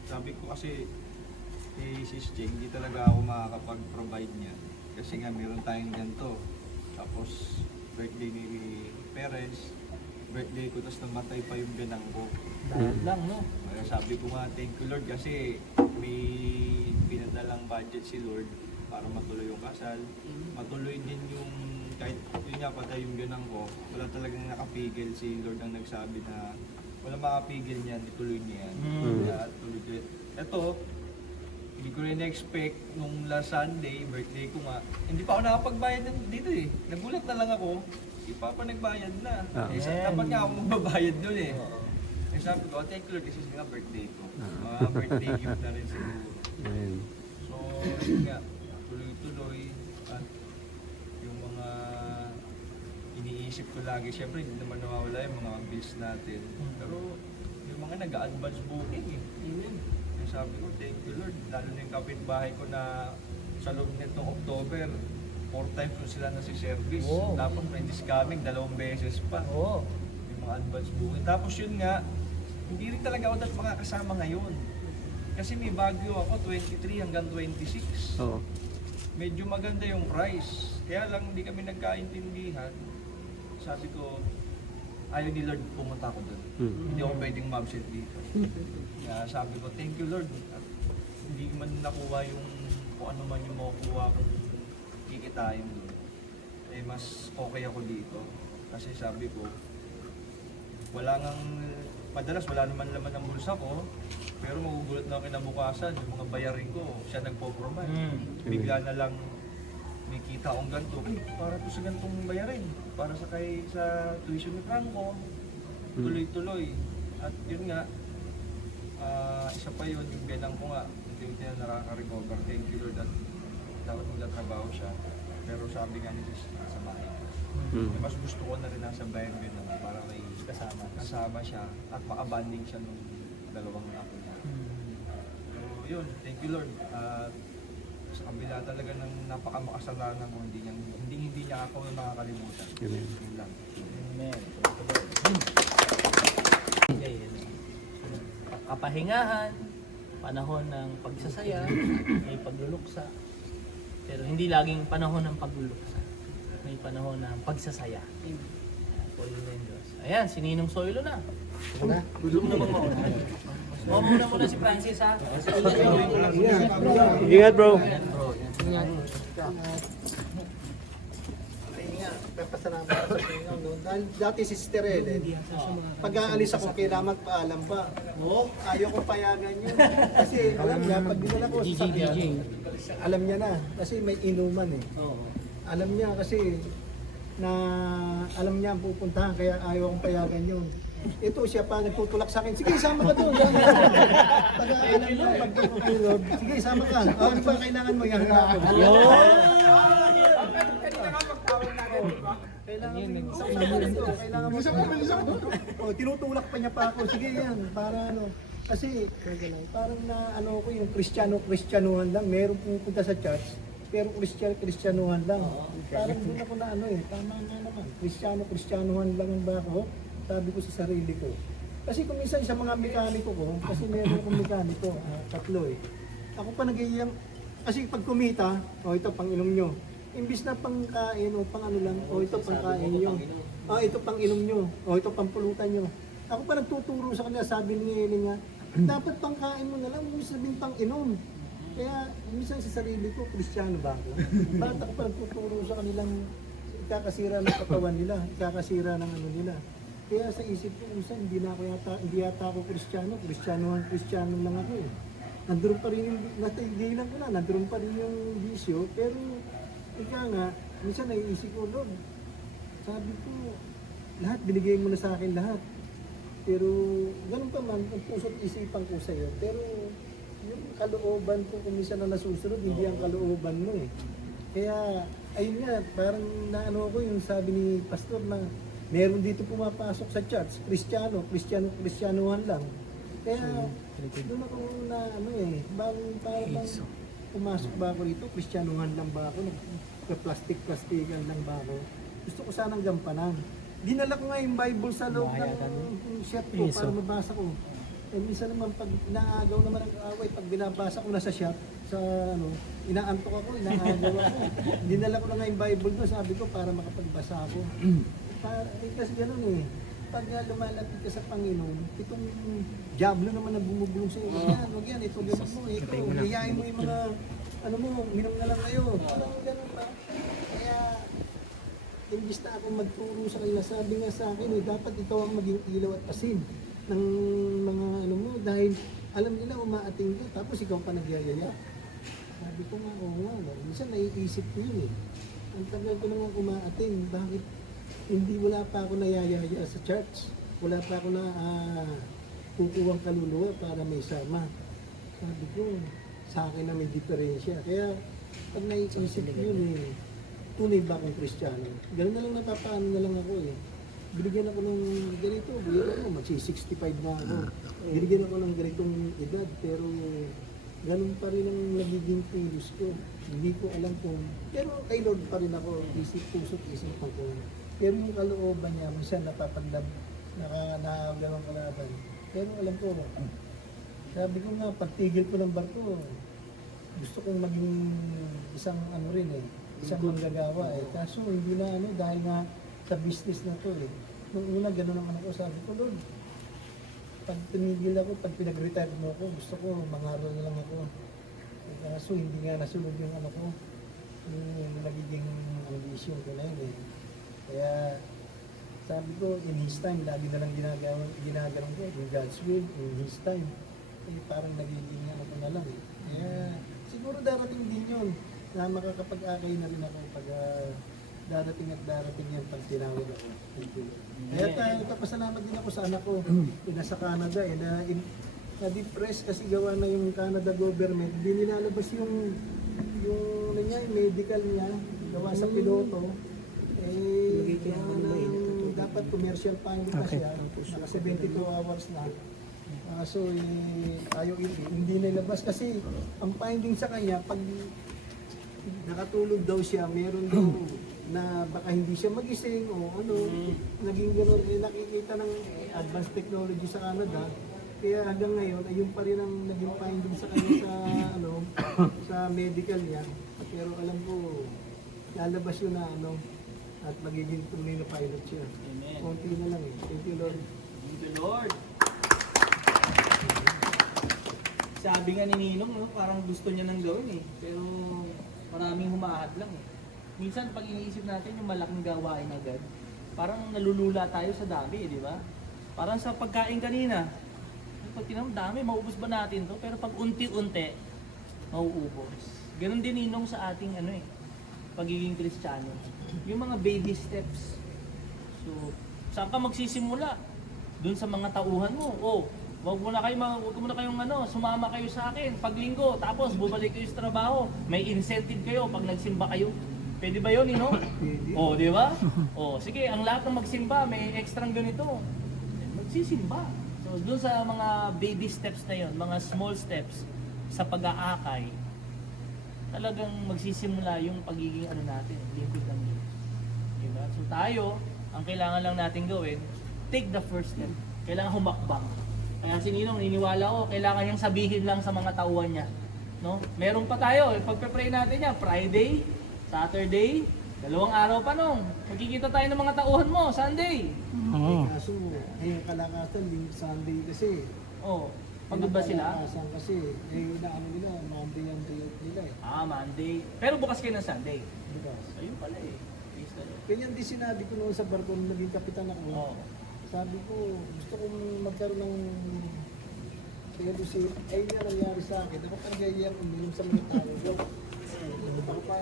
Sabi ko kasi kay Sis Cheng, hindi talaga ako makakapag-provide niya. Kasi nga meron tayong ganito. Tapos birthday ni Perez, birthday ko, tapos namatay pa yung ganang ko. Dahil lang, no? Kaya sabi ko nga, thank you Lord kasi may pinadalang budget si Lord para matuloy yung kasal. Matuloy din yung, kahit yun nga patay yung ganang ko, wala talagang nakapigil. Si Lord ang nagsabi na wala makapigil niyan, ituloy niya yan. Kaya tuloy ko yun. Ito, hindi ko rin expect nung last Sunday, birthday ko nga, hindi pa ako nakapagbayad dito eh. Nagulat na lang ako, hindi pa ako nagbayad na. Dapat nga ako magbabayad dun eh. Eh sabi ko, thank you Lord kasi nga birthday ko. Mga birthday gift na rin siguro. Amen. So, yun nga, tuloy-tuloy at yung mga iniisip ko lagi, syempre hindi naman nawawala yung mga bills natin. Pero yung mga nag-advance booking eh. Kaya sabi ko, thank you Lord. Lalo na yung kapitbahay ko na sa loob nitong October, 4 times ko sila nasi-service. Oh. Tapos may discoming, 2 beses pa. Oo. Yung mga advance booking. Tapos yun nga, hindi rin talaga ako dapat makakasama ngayon. Kasi may Baguio ako, 23 hanggang 26. Oo. Medyo maganda yung price. Kaya lang hindi kami nagkaintindihan. Sabi ko, ayaw ni Lord pumunta ako doon. Hindi ako pwedeng ma-absent dito. Kaya sabi ko, thank you Lord. At hindi man nakuha yung kung ano man yung makukuha kong kikitain doon. Eh mas okay ako dito. Kasi sabi ko, madalas wala naman laman ng bulsa ko, pero magugulat na ako kinabukasan, yung mga bayarin ko, siya nagpo-provide. Bigla na lang may kita akong ganito, para to sa ganitong bayarin, para sa tuition ni Franco, tuloy-tuloy. At yun nga, isa pa yun, yung ganang ko nga, hindi na nakaka-recover. Thank you Lord, at dapat magtatrabaho siya. Pero sabi nga ni Jesus, nasa bahay. Mas gusto ko na rin nasa bahay ko yun para may kasama siya at makabanding siya nung 2 apo niya. So yun, thank you Lord. Sa kabila talaga ng napakamakasalanan mo, hindi niya ako nakakalimutan. Amen. Yun lang. Amen. Okay. Kapahingahan, panahon ng pagsasaya, may pagluluksa. Pero hindi laging panahon ng pagluluksa. May panahon ng pagsasaya. Purihin ng Diyos. Ayan, si Ninong Soylo na. Gusto mo namang mauna. Muna si Francis ha. Ingat bro. Papasalamat ako sa inyo. No? Dahil dati si Sister Ellen, pag aalis ako, kailangan magpaalam pa. Ayaw ko payagan yun. Kasi alam niya, pag dinala ko sa sakyan, alam niya na. Kasi may inuman eh. Alam niya kasi na alam niya ang pupuntahan, kaya ayaw kong payagan yun. Ito siya pa nagtutulak sa akin. Sige, isama ka doon. Pag-aalam mo, pag-tutulog. Sige, isama ka. Ano ba kailangan mo? Yan na ako. Kailangan mo. Oh, tinutulak pa niya pa ako. Sige yan, para ano. Kasi parang na ano ko yung Kristyanuhan lang. Meron pupunta sa church, pero Kristyanuhan lang. Parang doon ako na ano eh, tama nga naman. Kristyanuhan lang ba ako? Sabi ko sa sarili ko. Kasi kung minsan sa mga mekaniko ko, kasi meron akong mekaniko, tatlo eh. Ako pa nag-iiyang, kasi pag kumita, ito pang inom nyo. Imbis na pangkain o pang ano lang, ito pangkain nyo. Ito pang inom nyo, ito pang pulutan nyo. Ako pa nagtuturo sa kanila, sabi ni Eli nga, dapat pangkain mo na lang, huwag sabihin pang inom. Kaya minsan sa sarili ko, Kristiyano ba ako? Bakit ako pa nagtuturo sa kanilang ikakasira ng katawan nila, ikakasira ng ano nila. Kaya sa isip ko, minsan hindi yata ako Kristiyano lang ako eh. Nandoon pa rin yung, natigilan ko na, nandoon pa rin yung bisyo, pero ika nga, minsan naiisip ko, Lord, sabi ko, lahat, binigay mo na sa akin lahat. Pero, ganun pa man, ang puso't isipan ko sa'yo, pero yung kalooban ko kung minsan na nasusunod, hindi ang kalooban mo eh. Kaya, ayun nga, parang naano ko yung sabi ni Pastor na, meron dito pumapasok sa church, Kristyanuhan lang. Kaya doon ako na ano eh, parang pumasok ba ako dito, Kristyanuhan lang ba ako, nagka-plastikan lang ba ako. Gusto ko sanang gampanan. Dinala ko nga yung Bible sa loob ng shop ko para mabasa ko. Eh minsan naman pag naagaw naman ang away, pag binabasa ko na sa shop, sa ano, inaantok ako, inaagaw ako. Dinala ko na nga yung Bible doon, sabi ko para makapagbasa ako. Kasi gano'n eh, pag lumalapit ka sa Panginoon, itong diablo naman na bumubulong sa'yo, wag yan, ito gano'n mo, ito, hiyain mo yung mga, ano mo, minom na lang kayo, parang gano'n pa. Kaya, imbis na ako magturo sa kanila, sabi nga sa akin, dapat ikaw ang maging ilaw at pasin ng mga ano mo, dahil alam nila umaating ka, tapos ikaw pa nagyayaya. Sabi ko nga, oo nga, minsan naiisip ko yun eh. Ang tagal ko naman umaating, bakit wala pa ako nayayaya sa church. Wala pa ako na kukuwang kaluluwa para may sama. Sabi ko, sa akin na may diferensya. Kaya, pag naiisip ko yun eh, tunay ba akong Kristiyano? Ganun na lang napapaano na lang ako eh. Binigyan ako ng ganito, magsi-65 na ako. Binigyan ako ng ganitong edad, pero ganun pa rin ang nagiging kilos ko. Hindi ko alam kung, pero kay Lord pa rin ako, puso't isipan ko. Pero yung kalooban niya, minsan napapaglab, nakagawang kalaban. Pero alam ko, sabi ko nga, pagtigil ko ng barko, gusto kong maging isang ano rin eh, isang manggagawa eh. Kaso hindi na ano, dahil nga sa business na to eh. Nung una, gano'n naman ako, sabi ko, Lord, pag tumigil ako, pag pinag-retire mo ako, gusto ko, mangaral na lang ako. Kaso hindi nga nasunod yung ano ko, yung nagiging ambisyon ko na yun eh. Kaya sabi ko, in His time, lagi na lang ginagawa ko, in God's will, in His time. Eh parang nagiging ano ko na lang. Kaya siguro darating din yun, na makakapag-akay na rin ako pag darating yan pag tinawag ako. Kaya nagpapasalamat din ako sa anak ko, nasa Canada eh, na-depress kasi gawa na yung Canada government, hindi nilalabas yung medical niya, gawa sa piloto. Dapat commercial pilot na siya, naka 72 hours na. So, ayaw hindi nilabas kasi ang finding sa kanya, pag nakatulog daw siya, meron daw na baka hindi siya magising o ano, naging gano'n, nakikita ng advanced technology sa Canada. Kaya hanggang ngayon, ayun pa rin ang naging finding sa kanya sa, sa medical niya. Pero alam ko, lalabas yun na at magiging tunay na pilot siya. Konti na lang eh. Thank you, Lord. Thank you, Lord. Sabi nga ni Ninong, no, parang gusto niya nang gawin eh. Pero maraming humahad lang eh. Minsan pag iniisip natin yung malaking gawain agad, parang nalulula tayo sa dami eh, di ba? Parang sa pagkain kanina, pag tinanong dami, maubos ba natin to? Pero pag unti-unti, mauubos. Ganon din Ninong sa ating pagiging Kristiyano. Yung mga baby steps. So, saan ka magsisimula? Doon sa mga tauhan mo. Wag mo na kayong sumama kayo sa akin pag linggo, tapos bumalik kayo sa trabaho. May incentive kayo pag nagsimba kayo. Pwede ba yun, Ninong? Di ba? Sige, ang lahat ng magsimba, may extrang ganito. Magsisimba. So, doon sa mga baby steps na yon, mga small steps sa pag-aakay, talagang magsisimula yung pagiging natin, lingkod ng Diyos. Diba? So tayo, ang kailangan lang natin gawin, take the first step. Kailangan humakbang. Kaya si Ninong, niniwala ko, kailangan niyang sabihin lang sa mga tauhan niya. No? Meron pa tayo, pagpe-pray natin niya, Friday, Saturday, 2 araw pa nung. Magkikita tayo ng mga tauhan mo, Sunday. Kaso, ngayong kalakasan, din Sunday kasi. Pagod ba sila? Kalakasan kasi, inaano nila, Monday ang day off nila eh. Monday. Pero bukas kayo ng Sunday. Bukas. Ayun pala eh. Praise the Lord. Ganyan din sinabi ko noon sa barko nung naging kapitan ako. Sabi ko, gusto kong magkaroon ng fellowship. Ayun nga nangyari sa akin. Ako kagayang uminom sa mga tao. Ako pa,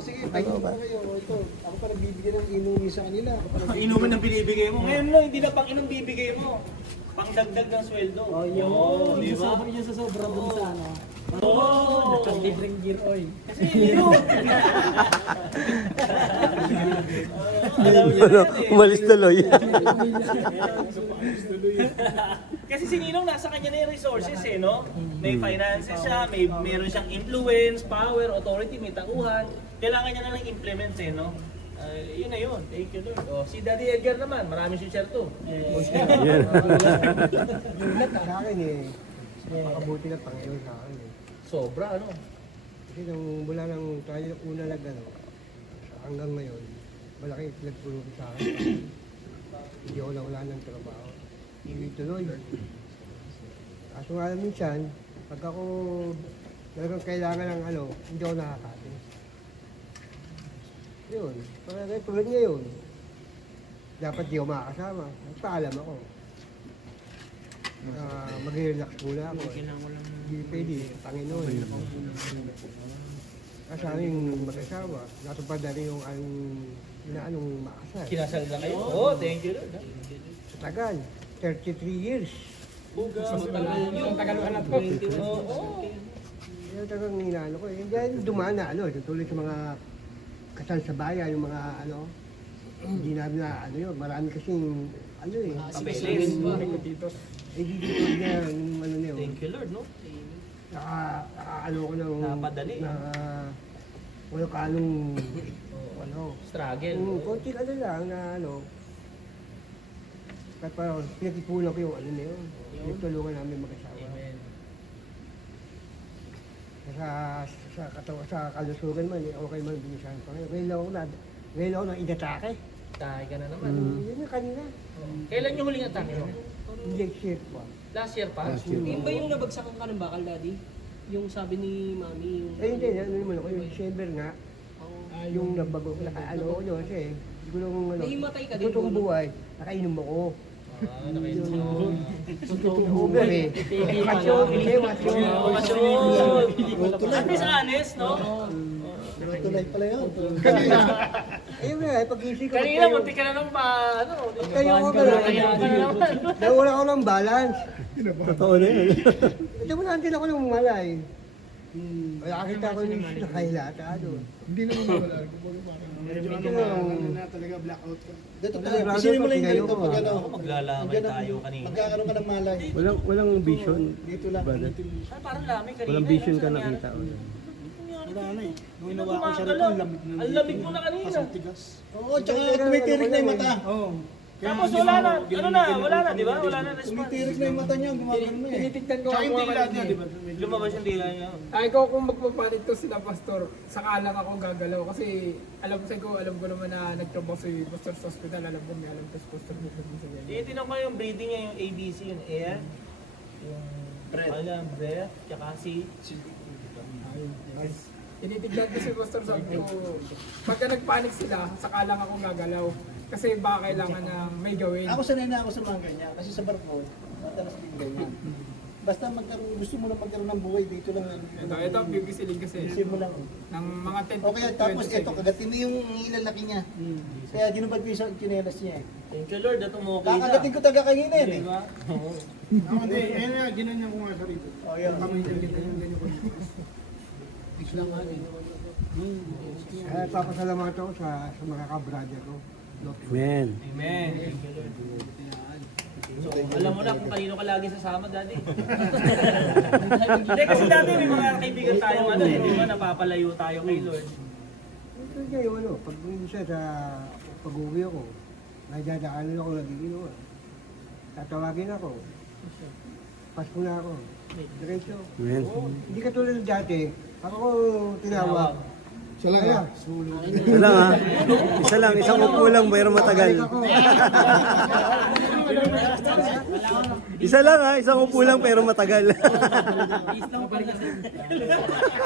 sige, tayo pa kayo. Ito, ako pa nagbibigyan ng inumin sa kanila. Inumin ang binibigay mo. Ngayon no, hindi na pang inong bibigay mo. Pang dagdag ng sweldo. Yun. Di ba? Yung sa sobra dun sa Oo. libreng gear oil. Kasi Ninong. Alam niyo na yan eh. Umalis tuloy. Kasi si Ninong nasa kanya na yung resources no? May finances siya, meron siyang influence, power, authority, may tauhan. Kailangan niya na lang implement no? Yun na yun. Thank you Lord. Si Daddy Edgar naman, marami siya to. Sa akin makabuti na Panginoon sa akin Sobra Kasi nung mula nang tayo una hanggang ngayon, malaki nagpulong sa akin. Hindi ako nawala ng trabaho. Hindi tuloy. Kaso nga minsan, pag ako talagang kailangan ng hindi ako nakakati. Yun, parang tulad ngayon. Dapat di ako makakasama. Nagpaalam ako. Mag-relax muna ako. Hindi pwede, Panginoon. Kasi aming mag-asawa, natupad na rin yung anong makasal. Kinasal na kayo? Thank you Lord. Sa tagal, 33 years. Yung Tagaluhan ko. Yung tagang inaano ko, hindi dumaan na tuloy sa mga kasal sa bayan, yung mga hindi namin na yun, marami kasing Specialist. dito niya yung niya. Thank you Lord, no? Ko ng Napadali. wala ka anong Struggle. konting lang na kahit parang pinag-ipunan ko yung na yun. Pinagtulungan namin mag-asawa. Amen. Sa kalusugan man, okay man binisahan pa ngayon. Ngayon ako na inatake. Tayo ka na naman. Yun yung kanina. Kailan yung huling atake mo? Inject shirt pa. Last year pa? Yun ba yung nabagsakan ka ng bakal, Daddy? Yung sabi ni Mami, yung... Hindi, naman ako, yung December nga, yung nabago ko, ko yun kasi, hindi ko lang Nahimatay ka din totoong po, buhay, nakainom ako. Nakainom mo. Totoong over eh. Masyon, hindi, masyon. At least honest, no? Tunay pala yun. Kanina. Ayun nga, pag-isip ko. Kanina, munti ka na nang Kayo ko ka na. Nawala ako ng balance. Totoo na yun. Ito mo din ako ng malay. Nakakita ko yung nakahilata doon. Hindi naman wala. talaga blackout ka. Dito talaga, isinin mo lang yung ganito pag Maglalamay tayo kanina. magkakaroon ka ng malay. Walang vision. Dito lang. Brother. Ay, parang lamig kanina. Walang vision ka Ano nangyari? nakita. Wala na eh. Nung Hindi inawa ko siya rito, gumagalaw. ang lamig na Ang lamig mo na kanina. Kasang tigas. Oo, tsaka tumitirik na yung mata. Oo. Tapos wala na. Ano na? Wala na, di ba? Wala na response. Tumitirik na yung mata niya, gumagano na eh. Tinitignan ko Tsaka ang yung mga dila niya, di ba? Lumabas yung dila niya. Ay ko kung magpapanito sila pastor, saka lang ako gagalaw kasi alam ko naman na nagtrabaho si pastor sa hospital, alam ko may alam ko si pastor mo sa ganyan. Titignan ko yung breathing niya, yung ABC, yung air. Yung Alam, Brett, tsaka si... Tinitignan ko si Pastor, sabi ko, pagka nagpanik sila, saka lang ako gagalaw. Kasi baka kailangan na may gawin. Ako sanay na ako sa mga ganyan. Kasi sa barko, madalas din ganyan. Basta magkaroon, gusto mo lang magkaroon ng buhay dito lang. Ito ang bibisilig kasi Isip mo lang. ng mga 10 to Okay, 20 tapos ito, seconds. kagatin mo yung ilalaki niya. Kaya ginubad ko yung sa chinelas niya eh. Thank you Lord, at umukay na. Kakagatin ko taga kanina eh. Diba? Hindi, ayun nga, ginanyan ko nga sa rito. Oh, yun. Kami yung ganyan ko. Kaya papasalamatan ko sa mga ka-brother ko. Amen. Amen. Thank you Lord. So, alam mo na kung kanino ka lagi sasama, Daddy. Hindi, kasi dati may mga kaibigan tayong ano eh, di ba, napapalayo tayo kay Lord. Ito ngayon, pag minsan sa pag-uwi ako, nadadaanan ako nagiginawa. Tatawagin ako. Pasko na ako. Diretso. Amen. Hindi katulad ng dati, ako tinawag. Siya lang Kaya, Isa lang ha. Isa lang, isang upo lang, pero matagal. Isa lang ha, isang upo lang, pero matagal. Peace lang pala kasi.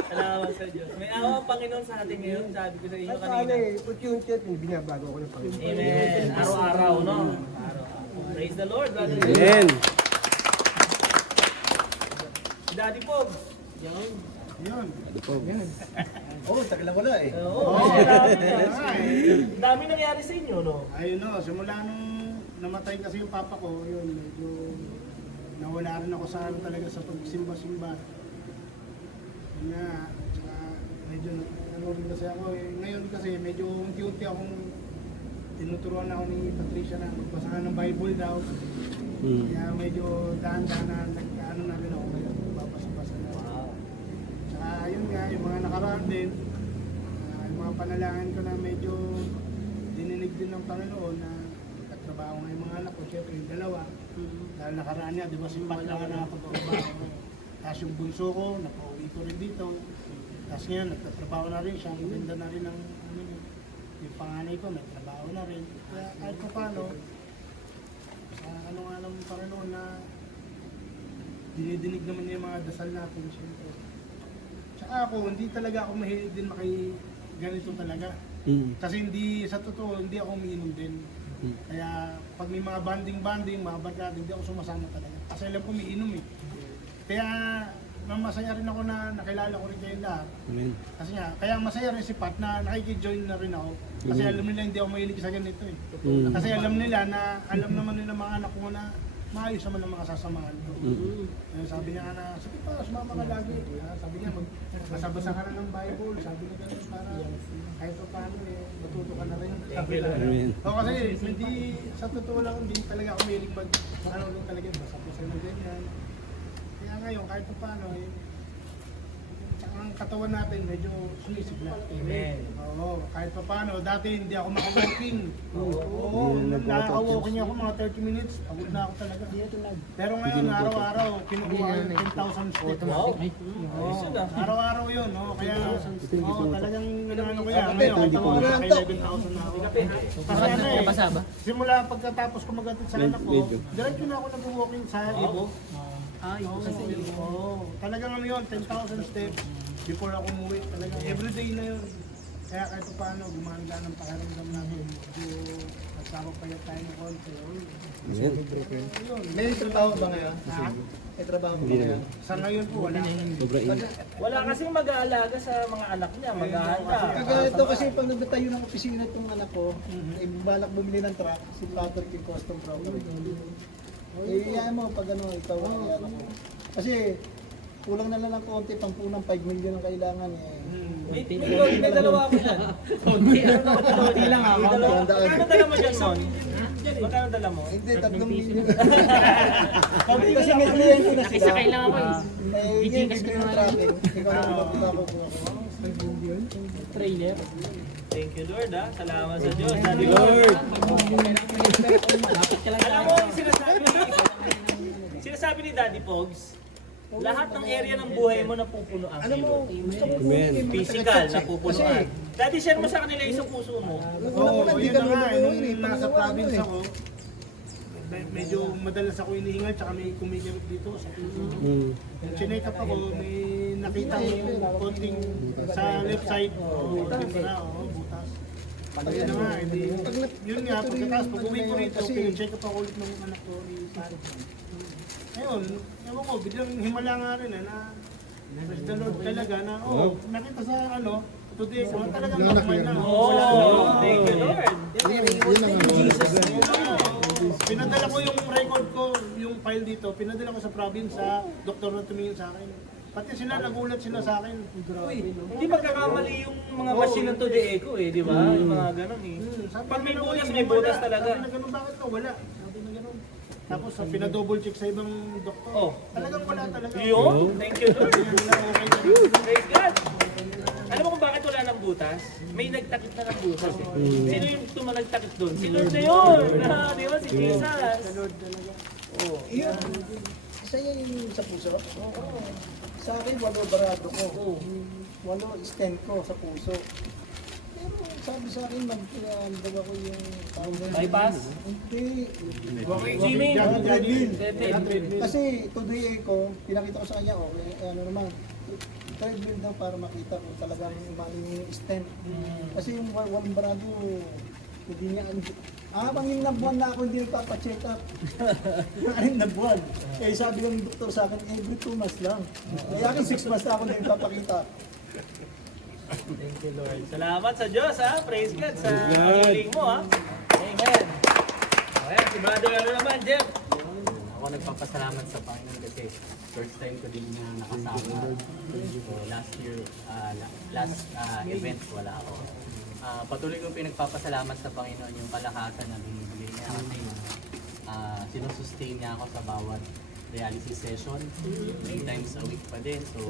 Salamat sa Diyos. May awa ang Panginoon sa atin ngayon, sabi ko sa inyo At kanina. opportunity at binabago ko ng Panginoon. Amen. Araw-araw, no? Araw-araw. Praise the Lord, brother. Amen. Daddy Pogs. Oo, tagal lang wala eh. Oo. Dami nangyari sa inyo, no? Ayun no, simula nung namatay kasi yung papa ko, yun, medyo nawala rin ako sa ano talaga sa pagsimba-simba. Yun nga, tsaka medyo ano rin kasi ako eh. Ngayon kasi medyo unti-unti akong tinuturuan ako ni Patricia na magbasa ng Bible daw. Kaya medyo dahan-dahan na ano na rin ako ngayon, babasa-basa na. Tsaka yun nga, yung mga nakaraan din, yung mga panalangin ko na medyo dininig din ng Panginoon na katrabaho nga yung mga anak ko, syempre yung dalawa. Dahil nakaraan niya, di ba simpat lang na pagkatrabaho. Tapos yung bunso ko, napauwi ko rin dito. Tapos ngayon, nagtatrabaho na rin siya, ibenda na rin ng ano, yung panganay ko, may trabaho na rin. Kaya kahit pa paano, sa ano nga ng Panginoon na dinidinig naman niya yung mga dasal natin, syempre. Tsaka ako, hindi talaga ako mahilig din ganito talaga. Kasi hindi, sa totoo, hindi ako umiinom din. Kaya pag may mga banding-banding, mga barkada, hindi ako sumasama talaga. Kasi alam ko umiinom eh. Kaya masaya rin ako na nakilala ko rin kayong lahat. Amen. Kasi nga, kaya masaya rin si Pat na nakikijoin na rin ako. Kasi alam nila hindi ako mahilig sa ganito eh. Kasi alam nila na, alam naman nila mga anak ko na maayos naman ang mga sasamahan ko. Sabi niya na, sige pa, sumama ka lagi. Sabi niya, magbasa-basa ka na ng Bible. Sabi niya ganun para kahit pa paano eh, matuto ka na rin. Amen. O kasi hindi, sa totoo lang, hindi talaga ako mahilig ano lang talaga, basa-basa na ganyan. Kaya ngayon, kahit pa paano eh, ang katawan natin medyo sumisigla. Amen. Oo, kahit pa paano. Dati hindi ako maka-walking. Oo, nakaka-walking ako mga 30 minutes. Pagod na ako talaga. Pero ngayon, araw-araw, kinukuha ko 10,000 steps. Wow. Oo, araw-araw yun. No? Kaya, talagang ano ko yan. Ngayon, kay 11,000 na ako. Kasi ano eh, simula pagkatapos ko mag-atid sa anak ko, diretso na ako nag-walking sa Ibo. Oo, talagang ano yun, 10,000 steps before ako umuwi. Talagang everyday na yun. Kaya kahit paano, gumanda ng pakiramdam namin. Medyo nagkakapayat tayo ng konti. Amen. Yun. May trabaho ba ngayon? May trabaho ba ngayon? Sa ngayon po, wala. Sobra init. Wala kasing mag-aalaga sa mga anak niya, mag-aalaga. Kagaya ito kasi pag nagtayo ng opisina itong anak ko, balak bumili ng truck, si Patrick yung custom property. Iyayan mo pag ano, ikaw ang iyan ako. Kasi kulang na lang konti, pampunang 5 million ang kailangan eh. May dalawa ako dyan. Konti lang ako. Magkano dala mo dyan, Mon? Magkano dala mo? Hindi, 3 million. Kasi may kliyente na sila. Isa kailangan ko eh. Eh, yun, bibili ng traffic. Ikaw na magpapako po ako. Trailer. Thank you, Lord, ha? Salamat sa Diyos. Daddy Lord. Alam mo, yung sinasabi ni Daddy Pogs, lahat ng area ng buhay mo napupuno ang Alam mo, gusto ko Amen. physical, napupunuan. Daddy, share mo sa kanila yung sa puso mo. Oo, yun na nga. Nung nasa province ako, medyo madalas ako inihingal, tsaka may kumikirot dito sa puso. Nung chinek up ako, may nakita ko konting sa left side. Butas butas. Ayun na nga, yun nga, pagkatapos pag uwi ko rito, pinacheck up ako ulit ng anak ko. Ayun, ewan ko, biglang himala nga rin na praise the Lord talaga na, nakita sa today, talagang normal na. Thank you, Lord. Pinadala ko yung record ko, yung file dito, pinadala ko sa province, sa doktor na tumingin sa akin. Pati sila, nagulat sila sa akin. Hindi magkakamali yung mga machine ng Today Echo di ba? Yung mga ganun Pag may butas talaga. Sabi na ganun, bakit ka? Wala. Sabi na ganun. Tapos pinadouble check sa ibang doktor. Talagang wala talaga. Yun, thank you, Lord. Okay. Praise God. Alam mo kung bakit wala ng butas? May nagtakip na ng butas Sino yung nagtakip doon? Si Lord na yun! Di ba? Si Jesus. Sa Lord talaga. Isa yung sa puso? Sa akin, 8 barado ko. 8 stent ko sa puso. Pero sabi sa akin, mag-andag ako yung Bypass? Hindi. Jimmy? Treadmill. Kasi today ko, pinakita ko sa kanya, naman, treadmill daw para makita kung talagang umani yung stent. Kasi yung 8 barado, hindi niya habang yung nabuwan na ako hindi nagpapacheck up. Yung nabuwan. Eh sabi ng doktor sa akin, every 2 months lang. Kaya akin 6 months na ako hindi nagpapakita. Thank you, Lord. Salamat sa Diyos, Praise God sa healing mo, Amen. Ayan, si brother naman, Jeff. Ako nagpapasalamat sa Panginoon kasi first time ko din na nakasama. So last year, last event wala ako. Patuloy kong pinagpapasalamat sa Panginoon yung kalakasan na binibigay niya kasi sinusustain niya ako sa bawat dialysis session 3 times a week pa din. So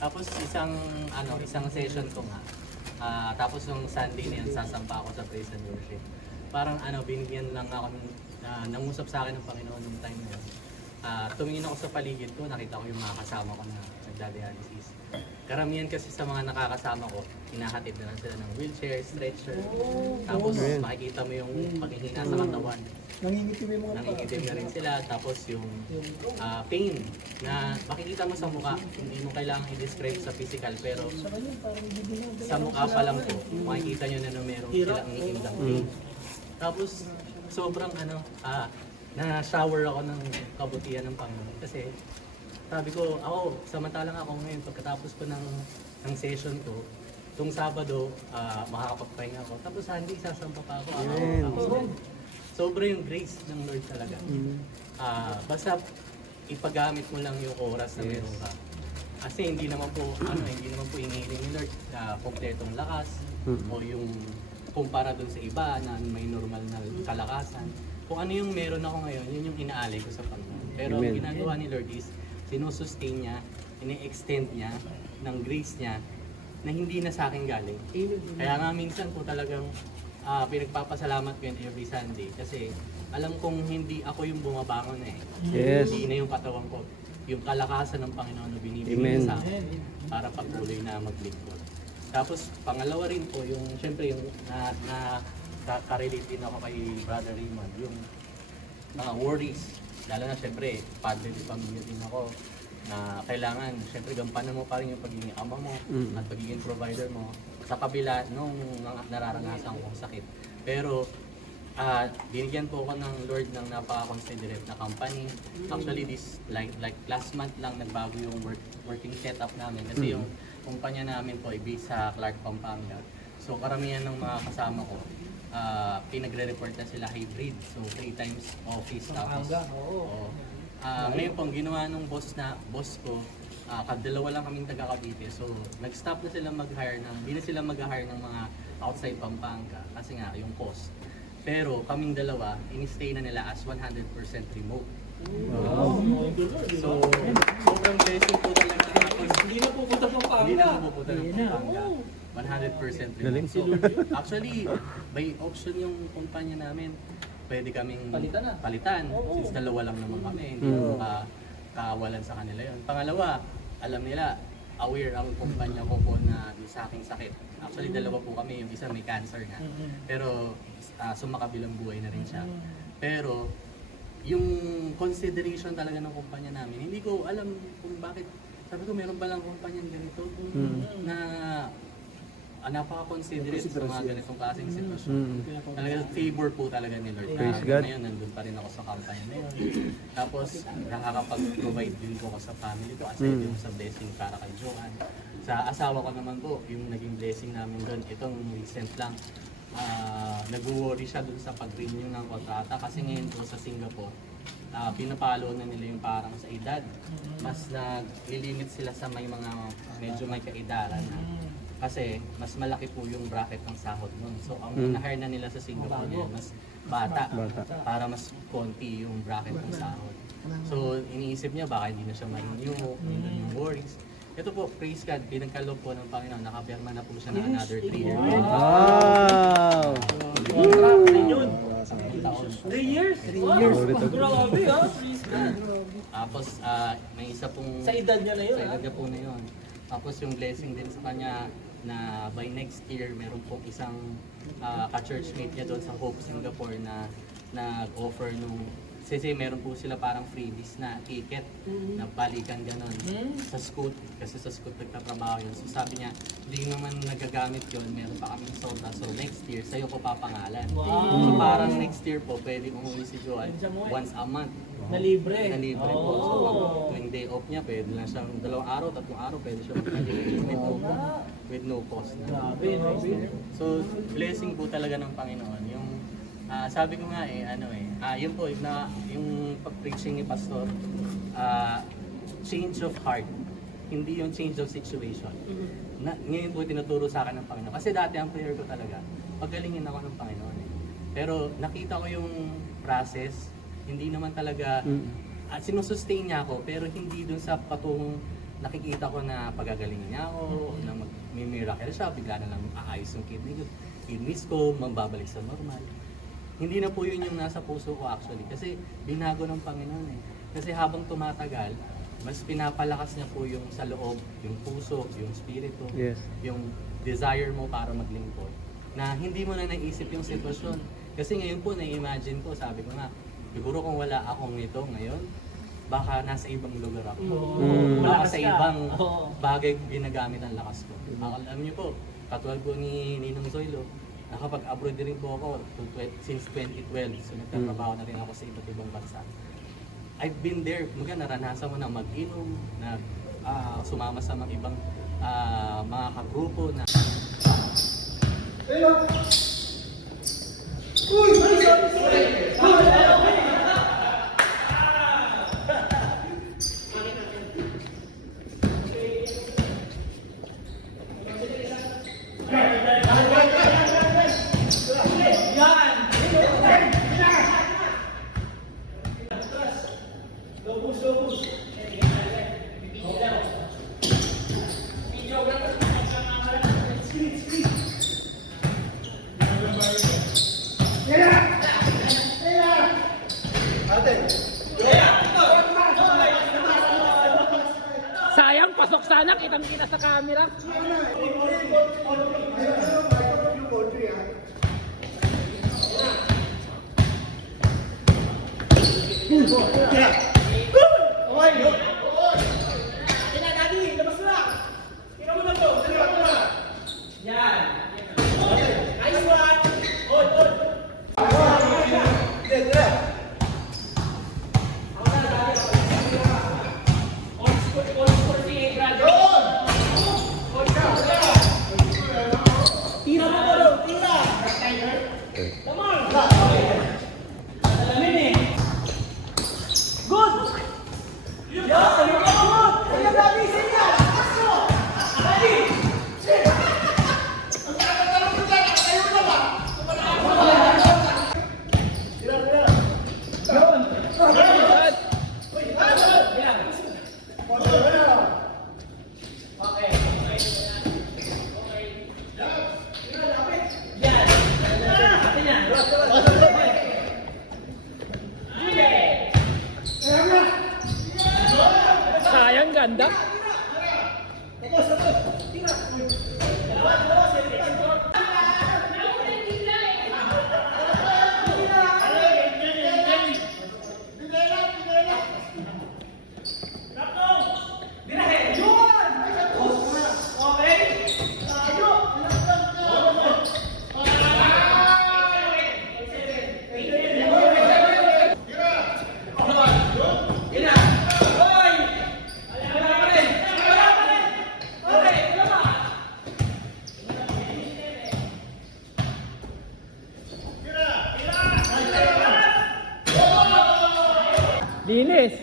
tapos isang session ko nga tapos yung Sunday na yan sasampa ako sa praise and worship. Parang binigyan lang ako nangusap sa akin ng Panginoon yung time na yun. Tumingin ako sa paligid ko, nakita ko yung mga kasama ko na nagda-dialysis. Karamihan kasi sa mga nakakasama ko, hinahatid na lang sila ng wheelchair, stretcher. Tapos makikita mo yung paghihina sa katawan. Nangingitim na rin sila. Tapos yung pain na makikita mo sa mukha, hindi mo kailangan i-describe sa physical. Pero sa mukha pa lang po, makikita nyo na meron silang iniindang pain. Tapos sobrang na-shower ako ng kabutihan ng Panginoon. Kasi sabi ko, samantalang ako ngayon, pagkatapos ko ng session ko, itong Sabado, makakapagpahinga ako. Tapos Sunday, sasampa pa ako. Sobra yung grace ng Lord talaga. Basta ipagamit mo lang yung oras na meron ka. Kasi hindi naman po inihiling ni Lord na kompletong lakas o yung kumpara dun sa iba na may normal na kalakasan. Kung ano yung meron ako ngayon, yun yung inaalay ko sa Panginoon. Pero ang ginagawa ni Lord is, sinusustain niya, ini-extend niya ng grace niya na hindi na sa akin galing. Kaya nga minsan po talagang pinagpapasalamat ko yun every Sunday kasi alam kong hindi ako yung bumabangon Hindi na yung katawan ko. Yung kalakasan ng Panginoon na binibigay sa akin para patuloy na maglingkod. Tapos pangalawa rin po, yung syempre yung ka-relate din ako kay Brother Raymond, yung mga worries. Lalo na syempre, padre di pamilya din ako na kailangan, syempre gampanan mo pa rin yung pagiging ama mo at pagiging provider mo sa kabila nung nararanasan kong sakit. Pero binigyan po ako ng Lord ng napaka-considerate na company. Actually, this like last month lang nagbago yung working setup namin kasi yung kumpanya namin po ay based sa Clark, Pampanga. So karamihan ng mga kasama ko pinagre-report na sila hybrid. So 3 times office tapos. Ngayon pong ginawa ng boss ko, dalawa lang kaming taga Cavite. So nag-stop na sila mag-hire hindi na sila mag-hire ng mga outside Pampanga kasi nga yung cost. Pero kaming dalawa, in-stay na nila as 100% remote. So sobrang blessing po talaga. Hindi na pupunta ng Pampanga. Hindi na pupunta ng Pampanga. 100% remote. So, actually, by auction yung kumpanya namin, pwede kaming palitan. Since dalawa lang naman kami, hindi mo kawalan sa kanila yun. Pangalawa, alam nila, aware ang kumpanya ko po na sa aking sakit. Actually, dalawa po kami. Yung isa may cancer na. Pero sumakabilang buhay na rin siya. Pero yung consideration talaga ng kumpanya namin, hindi ko alam kung bakit. Sabi ko, meron ba lang kumpanyang ganito na napaka-considerate sa mga ganitong klaseng sitwasyon. Talaga favor po talaga ni Lord. Praise God. Ngayon, nandun pa rin ako sa kampanya na yun. Tapos, nakakapag-provide din ko sa family ko aside yung sa blessing para kay Joanne. Sa asawa ko naman po, yung naging blessing namin doon, itong recent lang, nag-worry siya doon sa pag-renew ng kontrata kasi ngayon po sa Singapore, pinapalo na nila yung parang sa edad. Mas naglilimit sila sa may mga medyo may kaedaran na. Kasi mas malaki po yung bracket ng sahod nun. So ang na-hire na nila sa Singapore ngayon, mas bata, para mas konti yung bracket ng sahod. So iniisip niya baka hindi na siya ma-renew, yung worries. Ito po, praise God, pinagkaloob po ng Panginoon, nakapirma na po siya na another 3 years. Wow! 3 years? Wow, grabe ha, praise God. Tapos may isa pong... Sa edad niya na yun, Sa edad niya po na yun. Tapos yung blessing din sa kanya na by next year, meron pong isang ka-churchmate niya doon sa Hope, Singapore na nag-offer nung... Kasi meron po sila parang freebies na ticket na balikan ganon sa Scoot. Kasi sa Scoot nagtatrabaho yun. So sabi niya, hindi naman nagagamit yun, meron pa kaming solda. So next year, sa'yo ko papangalan. So parang next year po, pwede umuwi si Joel once a month. Na libre. Na libre po. So pag tuwing day off niya, pwede lang siyang 2 araw, 3 araw, pwede siya mag-libre with no cost. Grabe, no? So blessing po talaga ng Panginoon. Yung sabi ko nga yun po, yung pag-preaching ni Pastor, change of heart, hindi yung change of situation. Ngayon po tinuturo sa akin ng Panginoon. Kasi dati ang prayer ko talaga, pagalingin ako ng Panginoon. Pero nakita ko yung process, hindi naman talaga, sinusustain niya ako, pero hindi dun sa patungong nakikita ko na pagagalingin niya ako, na may miracle siya, bigla na lang aayos yung kidneys ko, mababalik sa normal. Hindi na po yun yung nasa puso ko actually. Kasi binago ng Panginoon eh. Kasi habang tumatagal, mas pinapalakas niya po yung sa loob, yung puso, yung spirito, yung desire mo para maglingkod. Na hindi mo na naisip yung sitwasyon. Kasi ngayon po, na-imagine ko, sabi ko nga, siguro kung wala akong ito ngayon, baka nasa ibang lugar ako. Baka sa ibang bagay ginagamit ang lakas ko. Alam niyo po, katulad po ni Ninong Zoilo, nakapag-abroad din po ako since 2012. So nagtatrabaho na rin ako sa iba't ibang bansa. I've been there, naranasan mo na mag-inom, na sumama sa mga ibang mga kagrupo na... Sayang, pasok sana, kitang-kita sa camera. Sayang, ganda. Linis.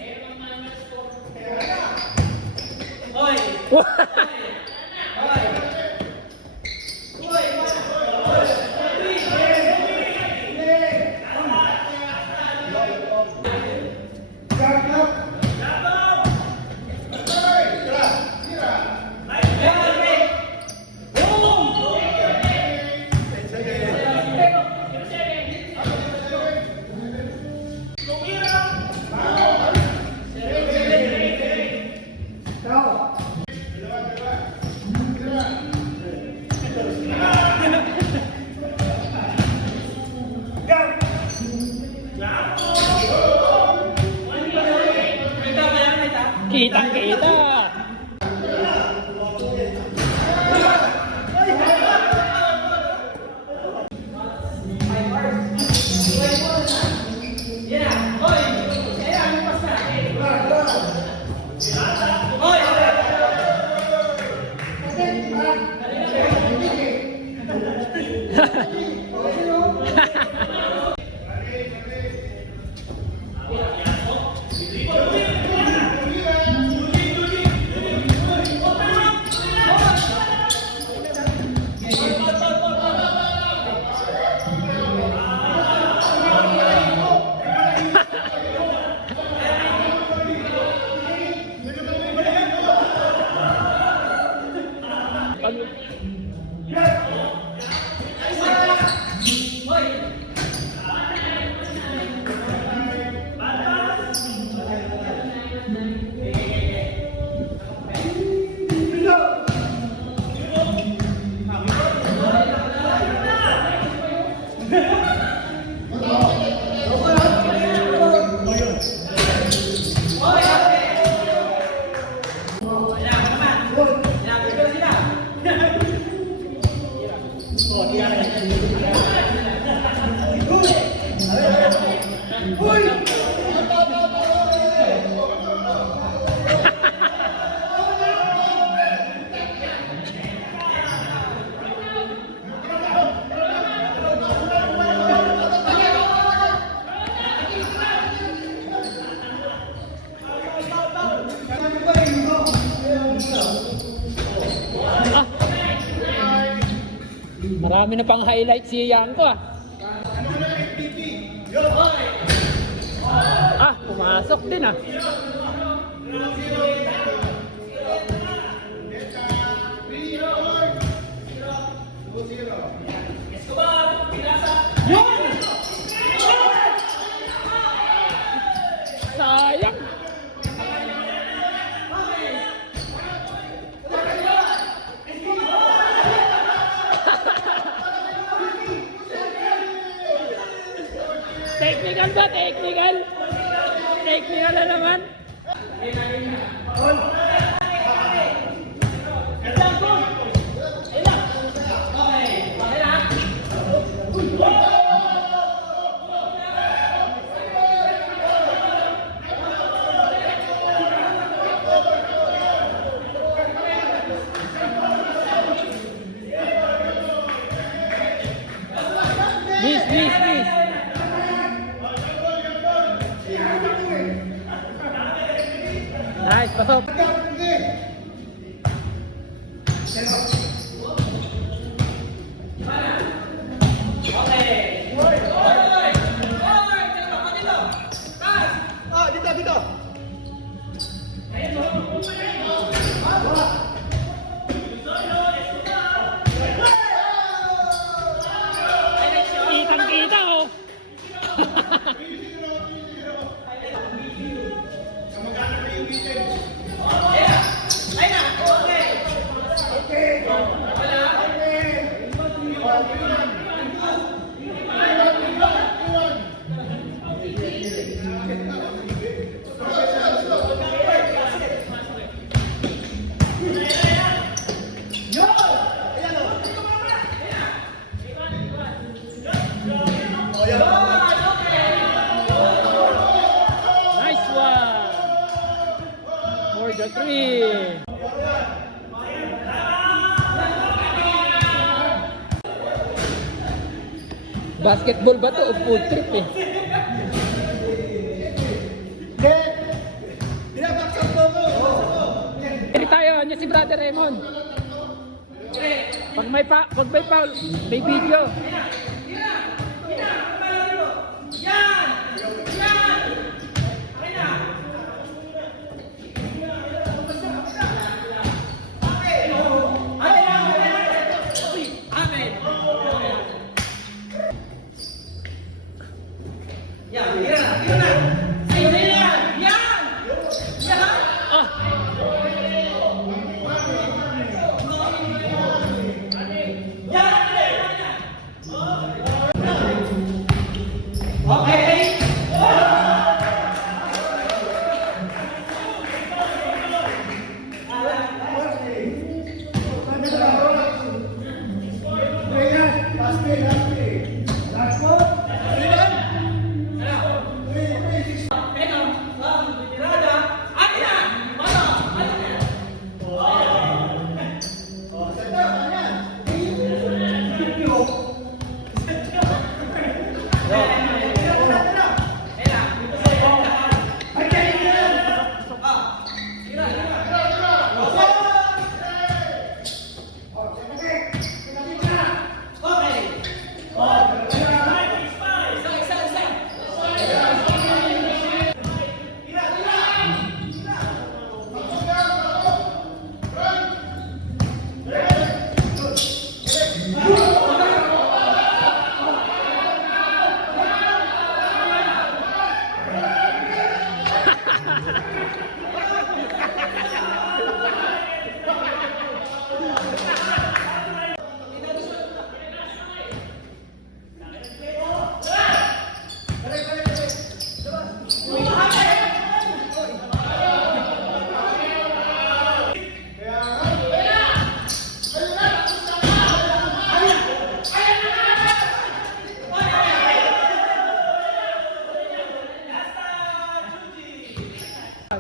Kitang-kita. Marami na pang highlight si Yanko ah. Ah, pumasok din ah. Sayang. Technical ba? Technical? Technical na naman? Miss. Nice, pasok. Kitang-kita oh. Nice one. For the three. Basketball ba to o food trip eh? Brother Raymond. Pag may foul, may video.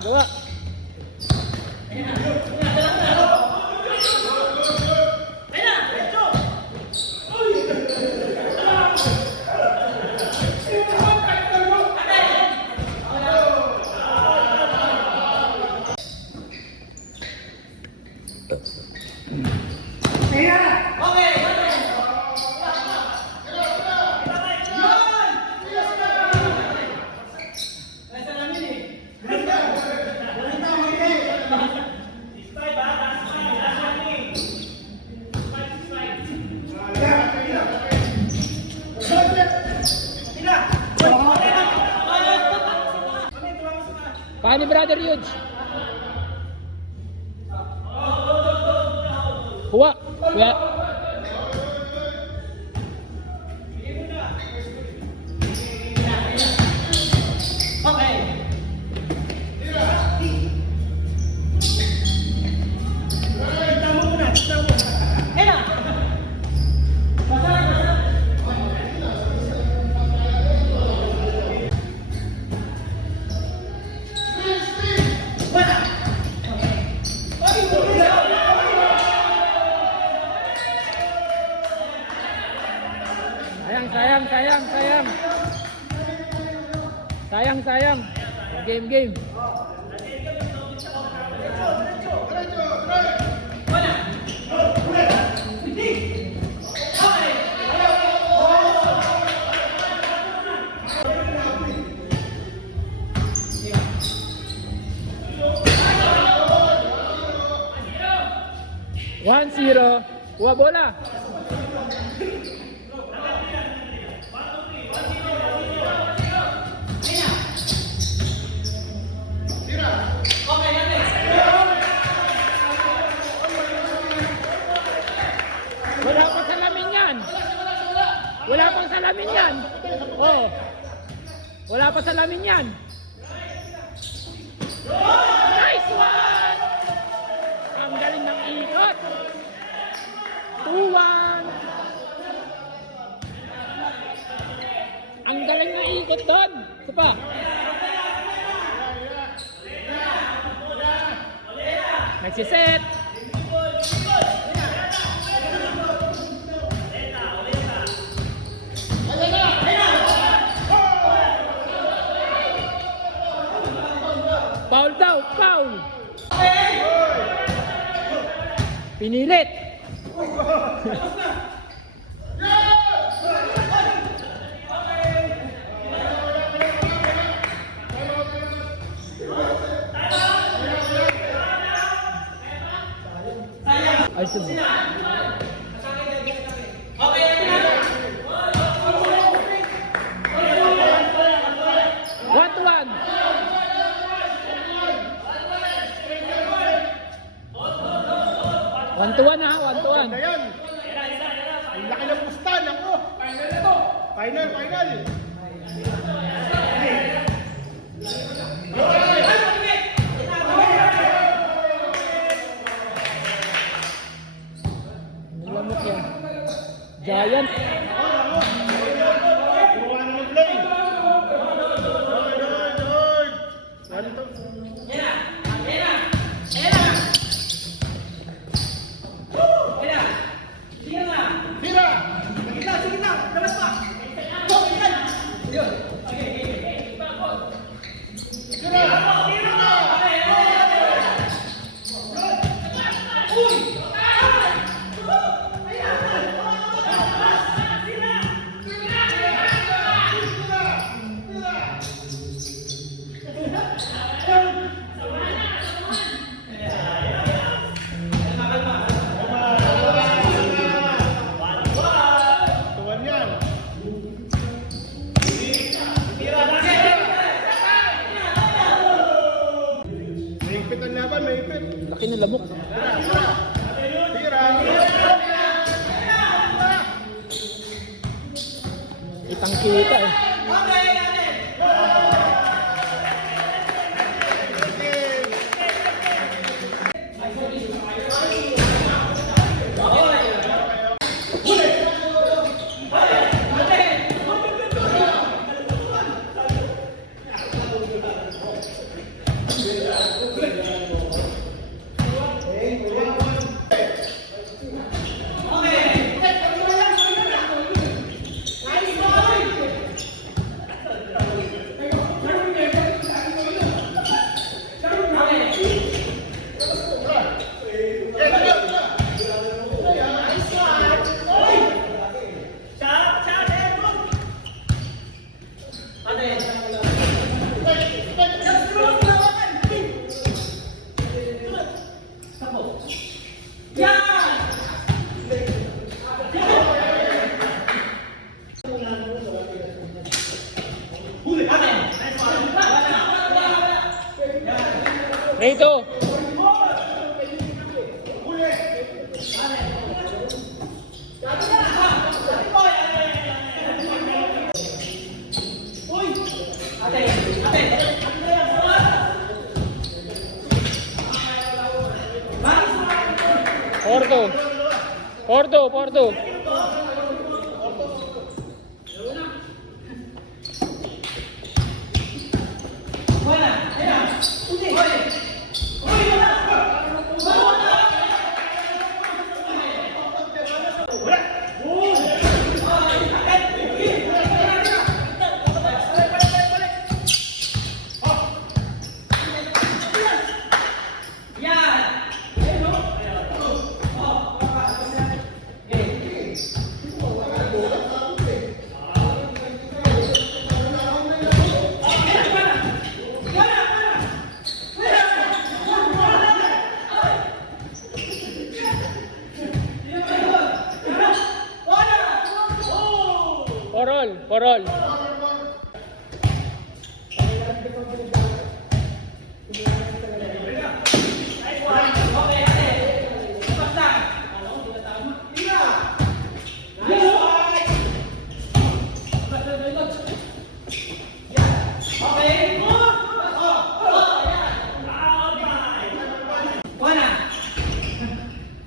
Gawa. Paano Brother Yudes? Kuha. Kuha. Sayang. Game. One zero. Kuha bola. Wala pang salamin yan. Oh. Wala pa salamin yan. Nice one! Ang galing ng ikot. 2-1. Ang galing ng ikot doon. Ito pa. Nagsiset. Foul daw, foul! Pinilit! Ay, sige. One to one. One to one ha, one to one. Ayan. Ang laki ng pustan ako. Final, final. Nilamok yan. Giant. Gawa na ng play. One, two. Tira! Tuwan yan. Mahigpit ang laban, mahigpit. Laki ng lamok. Tira! Kitang kita eh. Rito. Porto. Porol.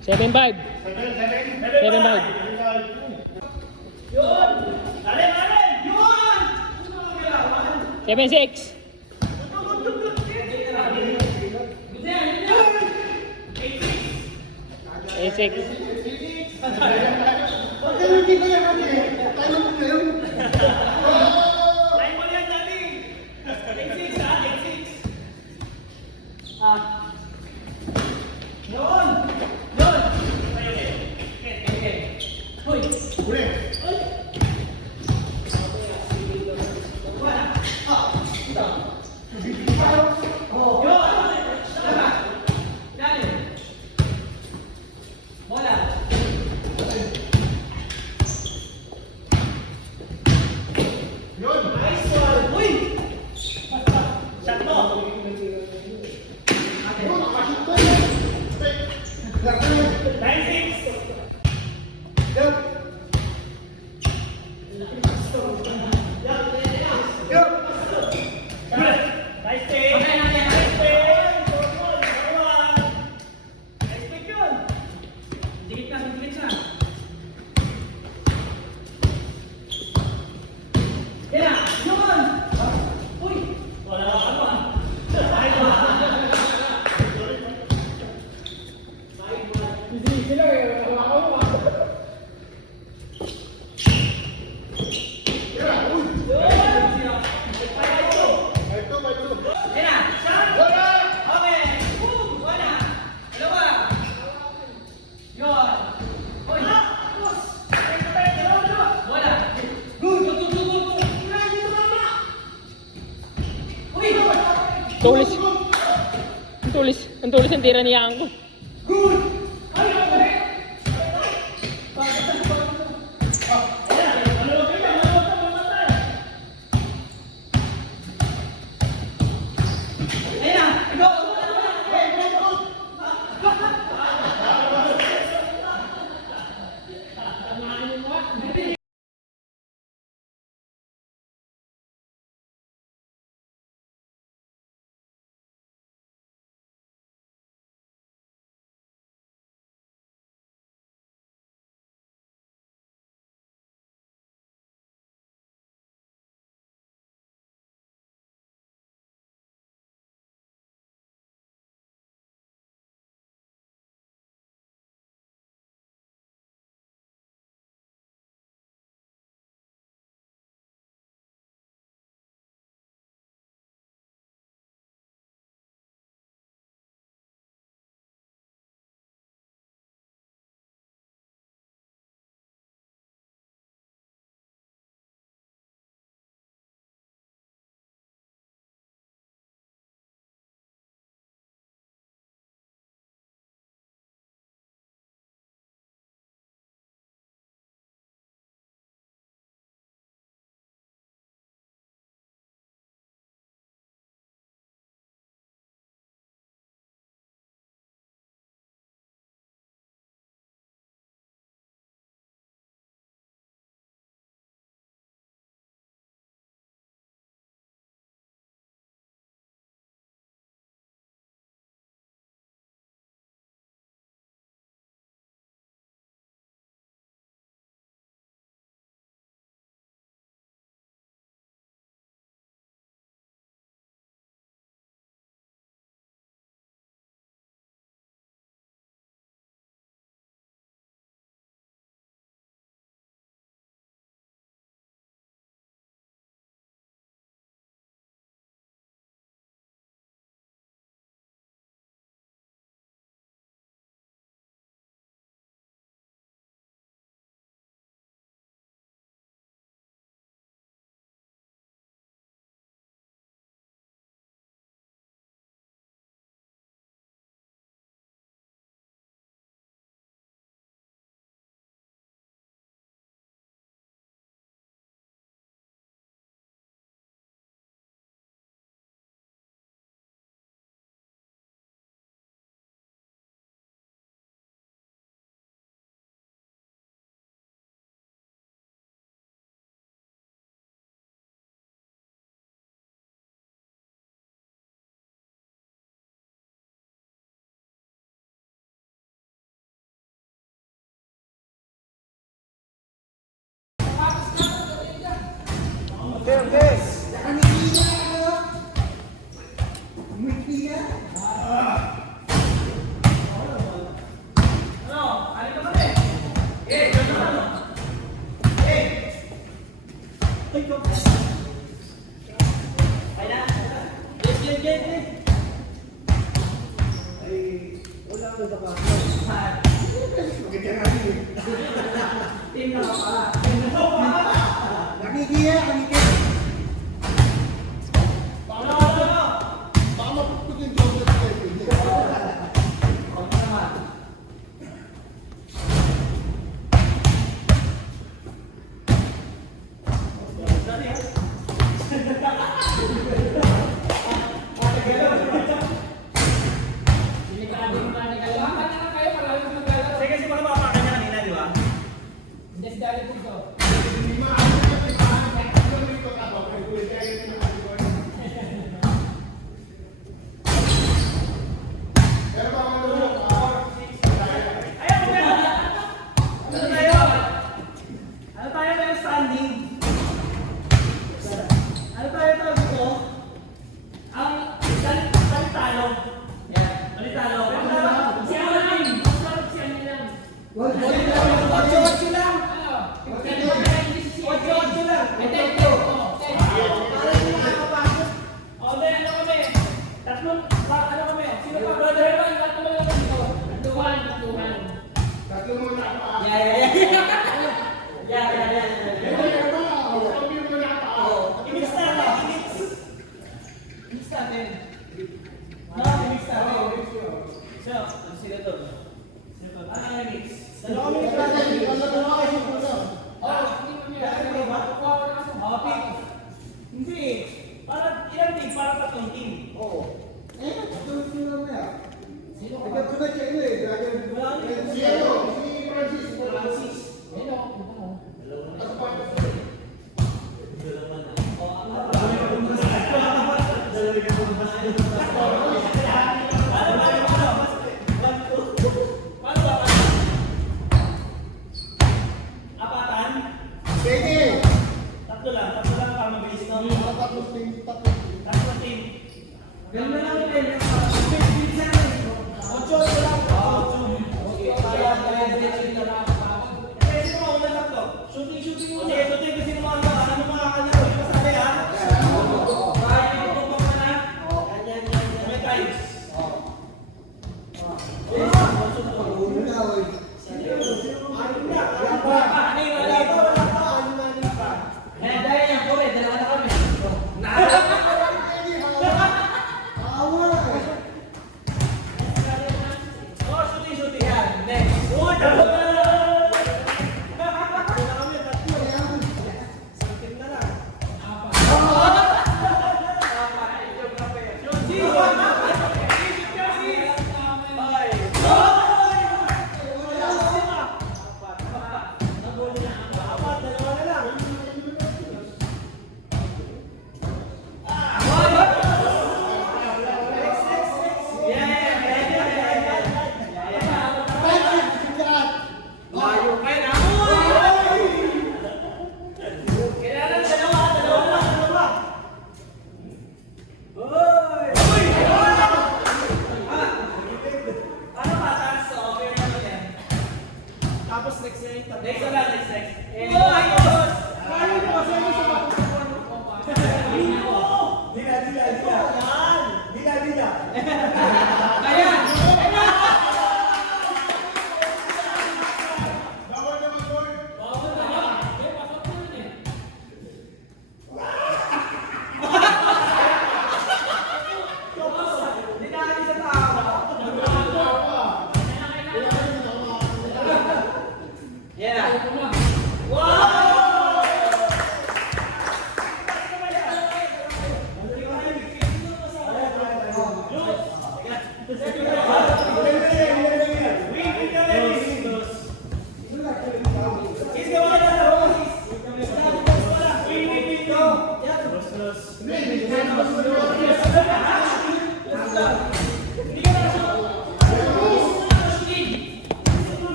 Seven five. 7-6. 8-6. Tulis. Ang tulis ang tira niya ko. Team I-mix natin, i-mix. I-mix natin. I-mix natin. So, sino to? Ano ang i-mix? Dalawa minutes natin. Dalawa kayo puso. Pink. Hindi. Para ilang team? Para tatlong team. Oo. Matulog nyo naman Sino? Nagkatunay kayo Si Francis. Apatan? Pwede. Tatlo lang para mabilis na. Tatlong team. Tatlong team. Ganda lang din. Ocho lang. Okay. Kaya sino mga unang tatlo? Shooting muna. Sige, shooting kasi mga ano mga kanilo. Pasali ha? Kaya ito pa na. May times.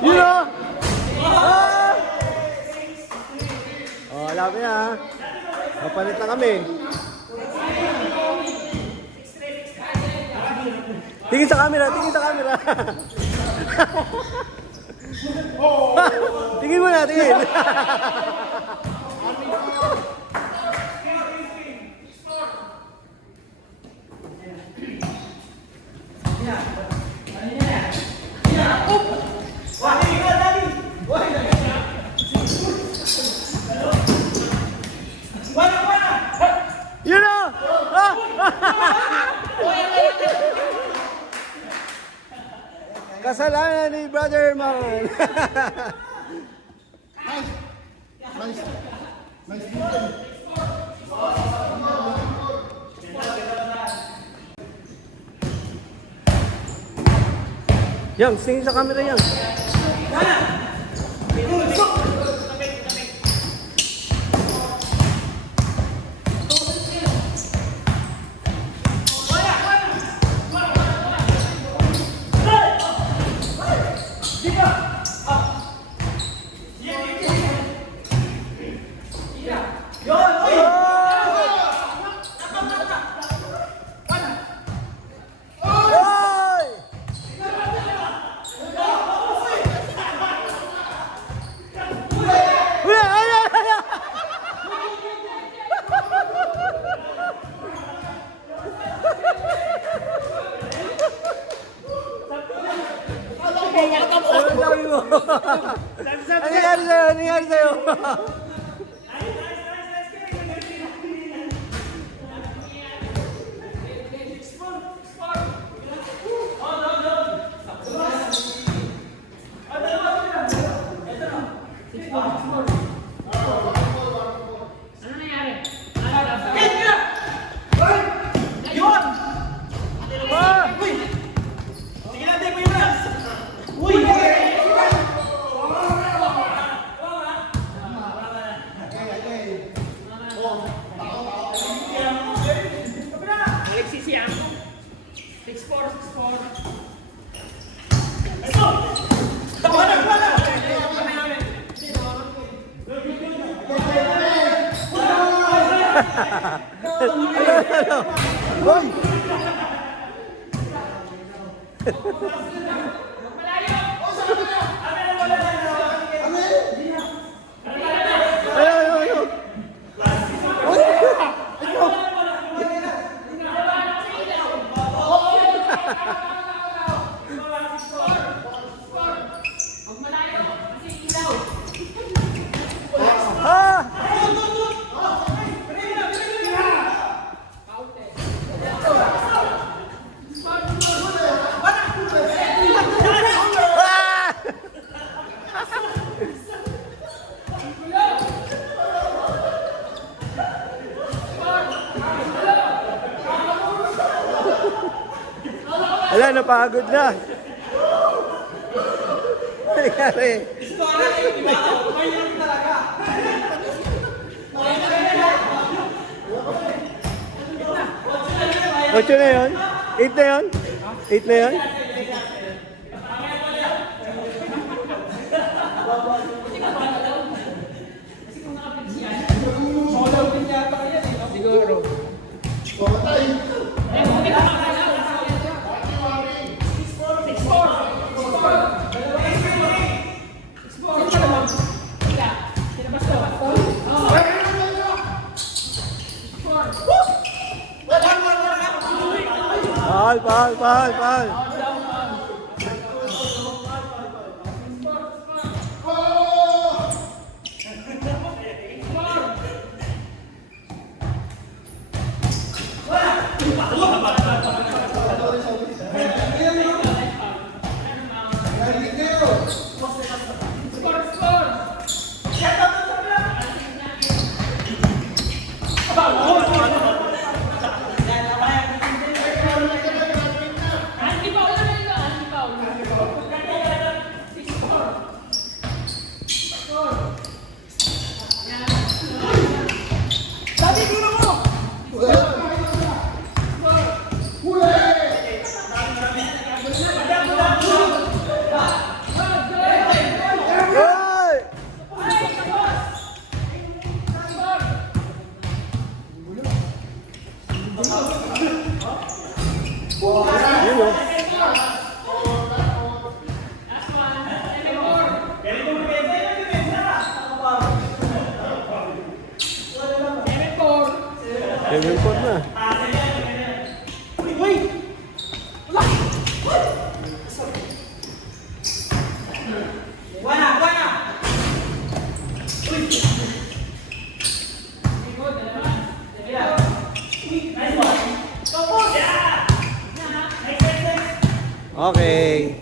Yun o! Ah! Oh, alam mo yan. Kapalit na kami. Tingin sa camera, tingin sa camera. Tingin mo na, tingin. Yun o! Ah! Kasalanan ni Brother Man. Nice. Nice movement. Yang, tingin sa camera yang. Ano nangyari sa'yo? Ano nangyari sa'yo? Siang. 6'4", 6'4". Wala, napagod na. Nangyari. Ocho na yun? 8 na yun? 8 na yun? Siguro. Pahal. Level 4 na. Okay.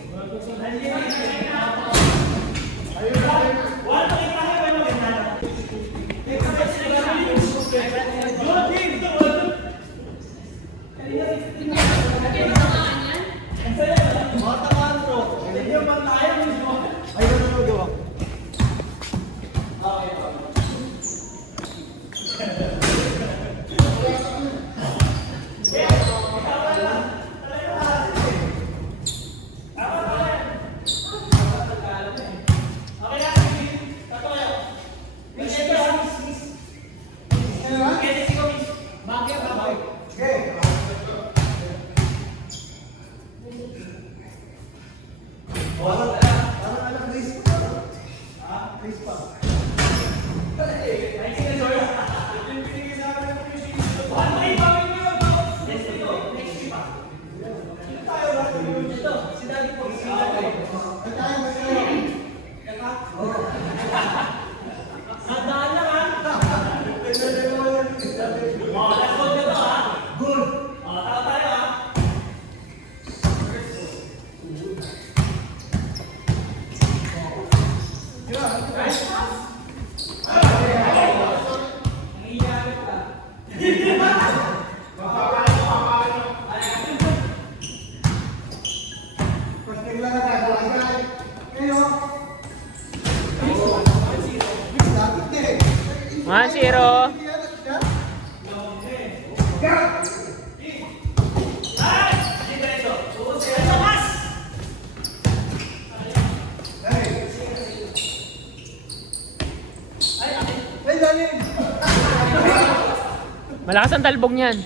Malakas ang talbog niyan.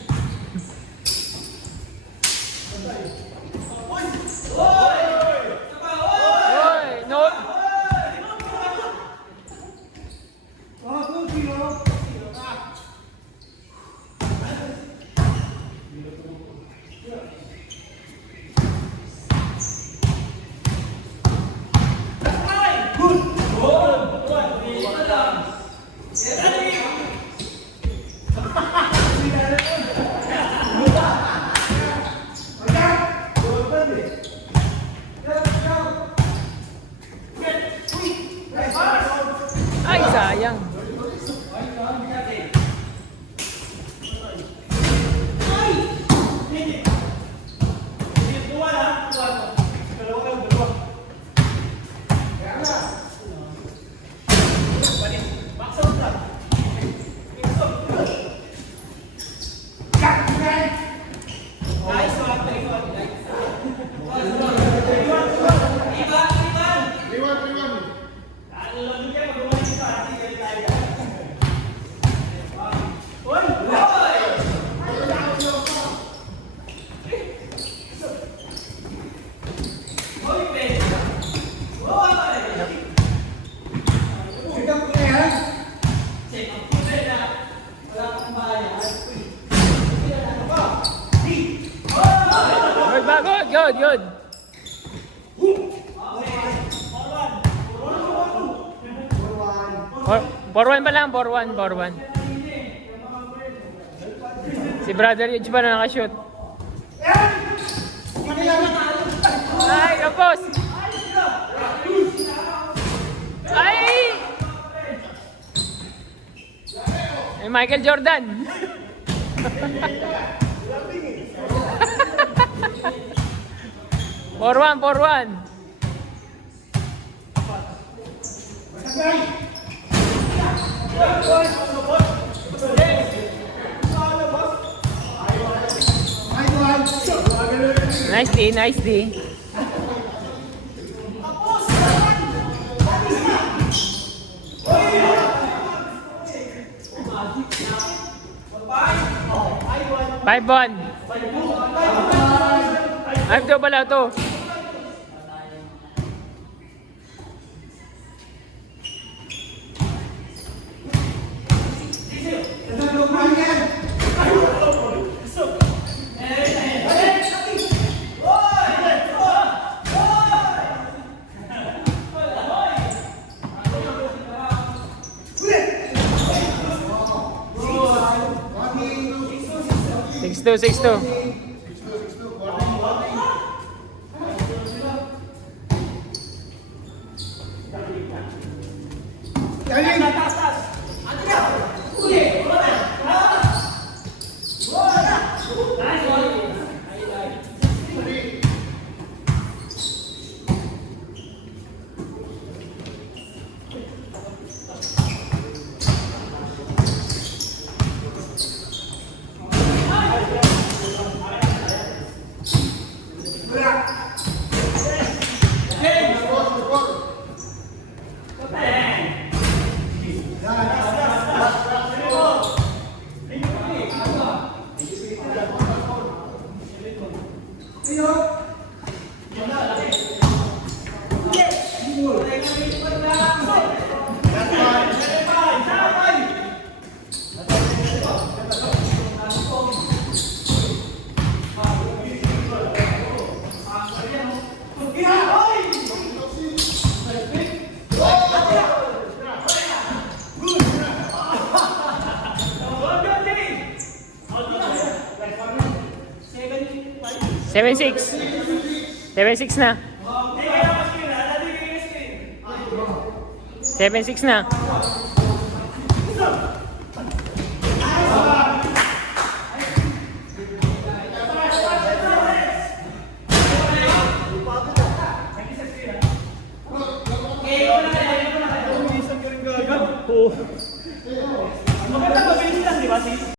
Oy! No! Ay, sayang. Good, bago. Good, good. Forwan pa lang, forwan. Si Brother Yuj pa na nakashoot. Ay, kapos! Ay! Ay, Michael Jordan! Forwan. Nice D. Five one. I've do pala to. Six two. Seven six na. 7-6 na. Oh.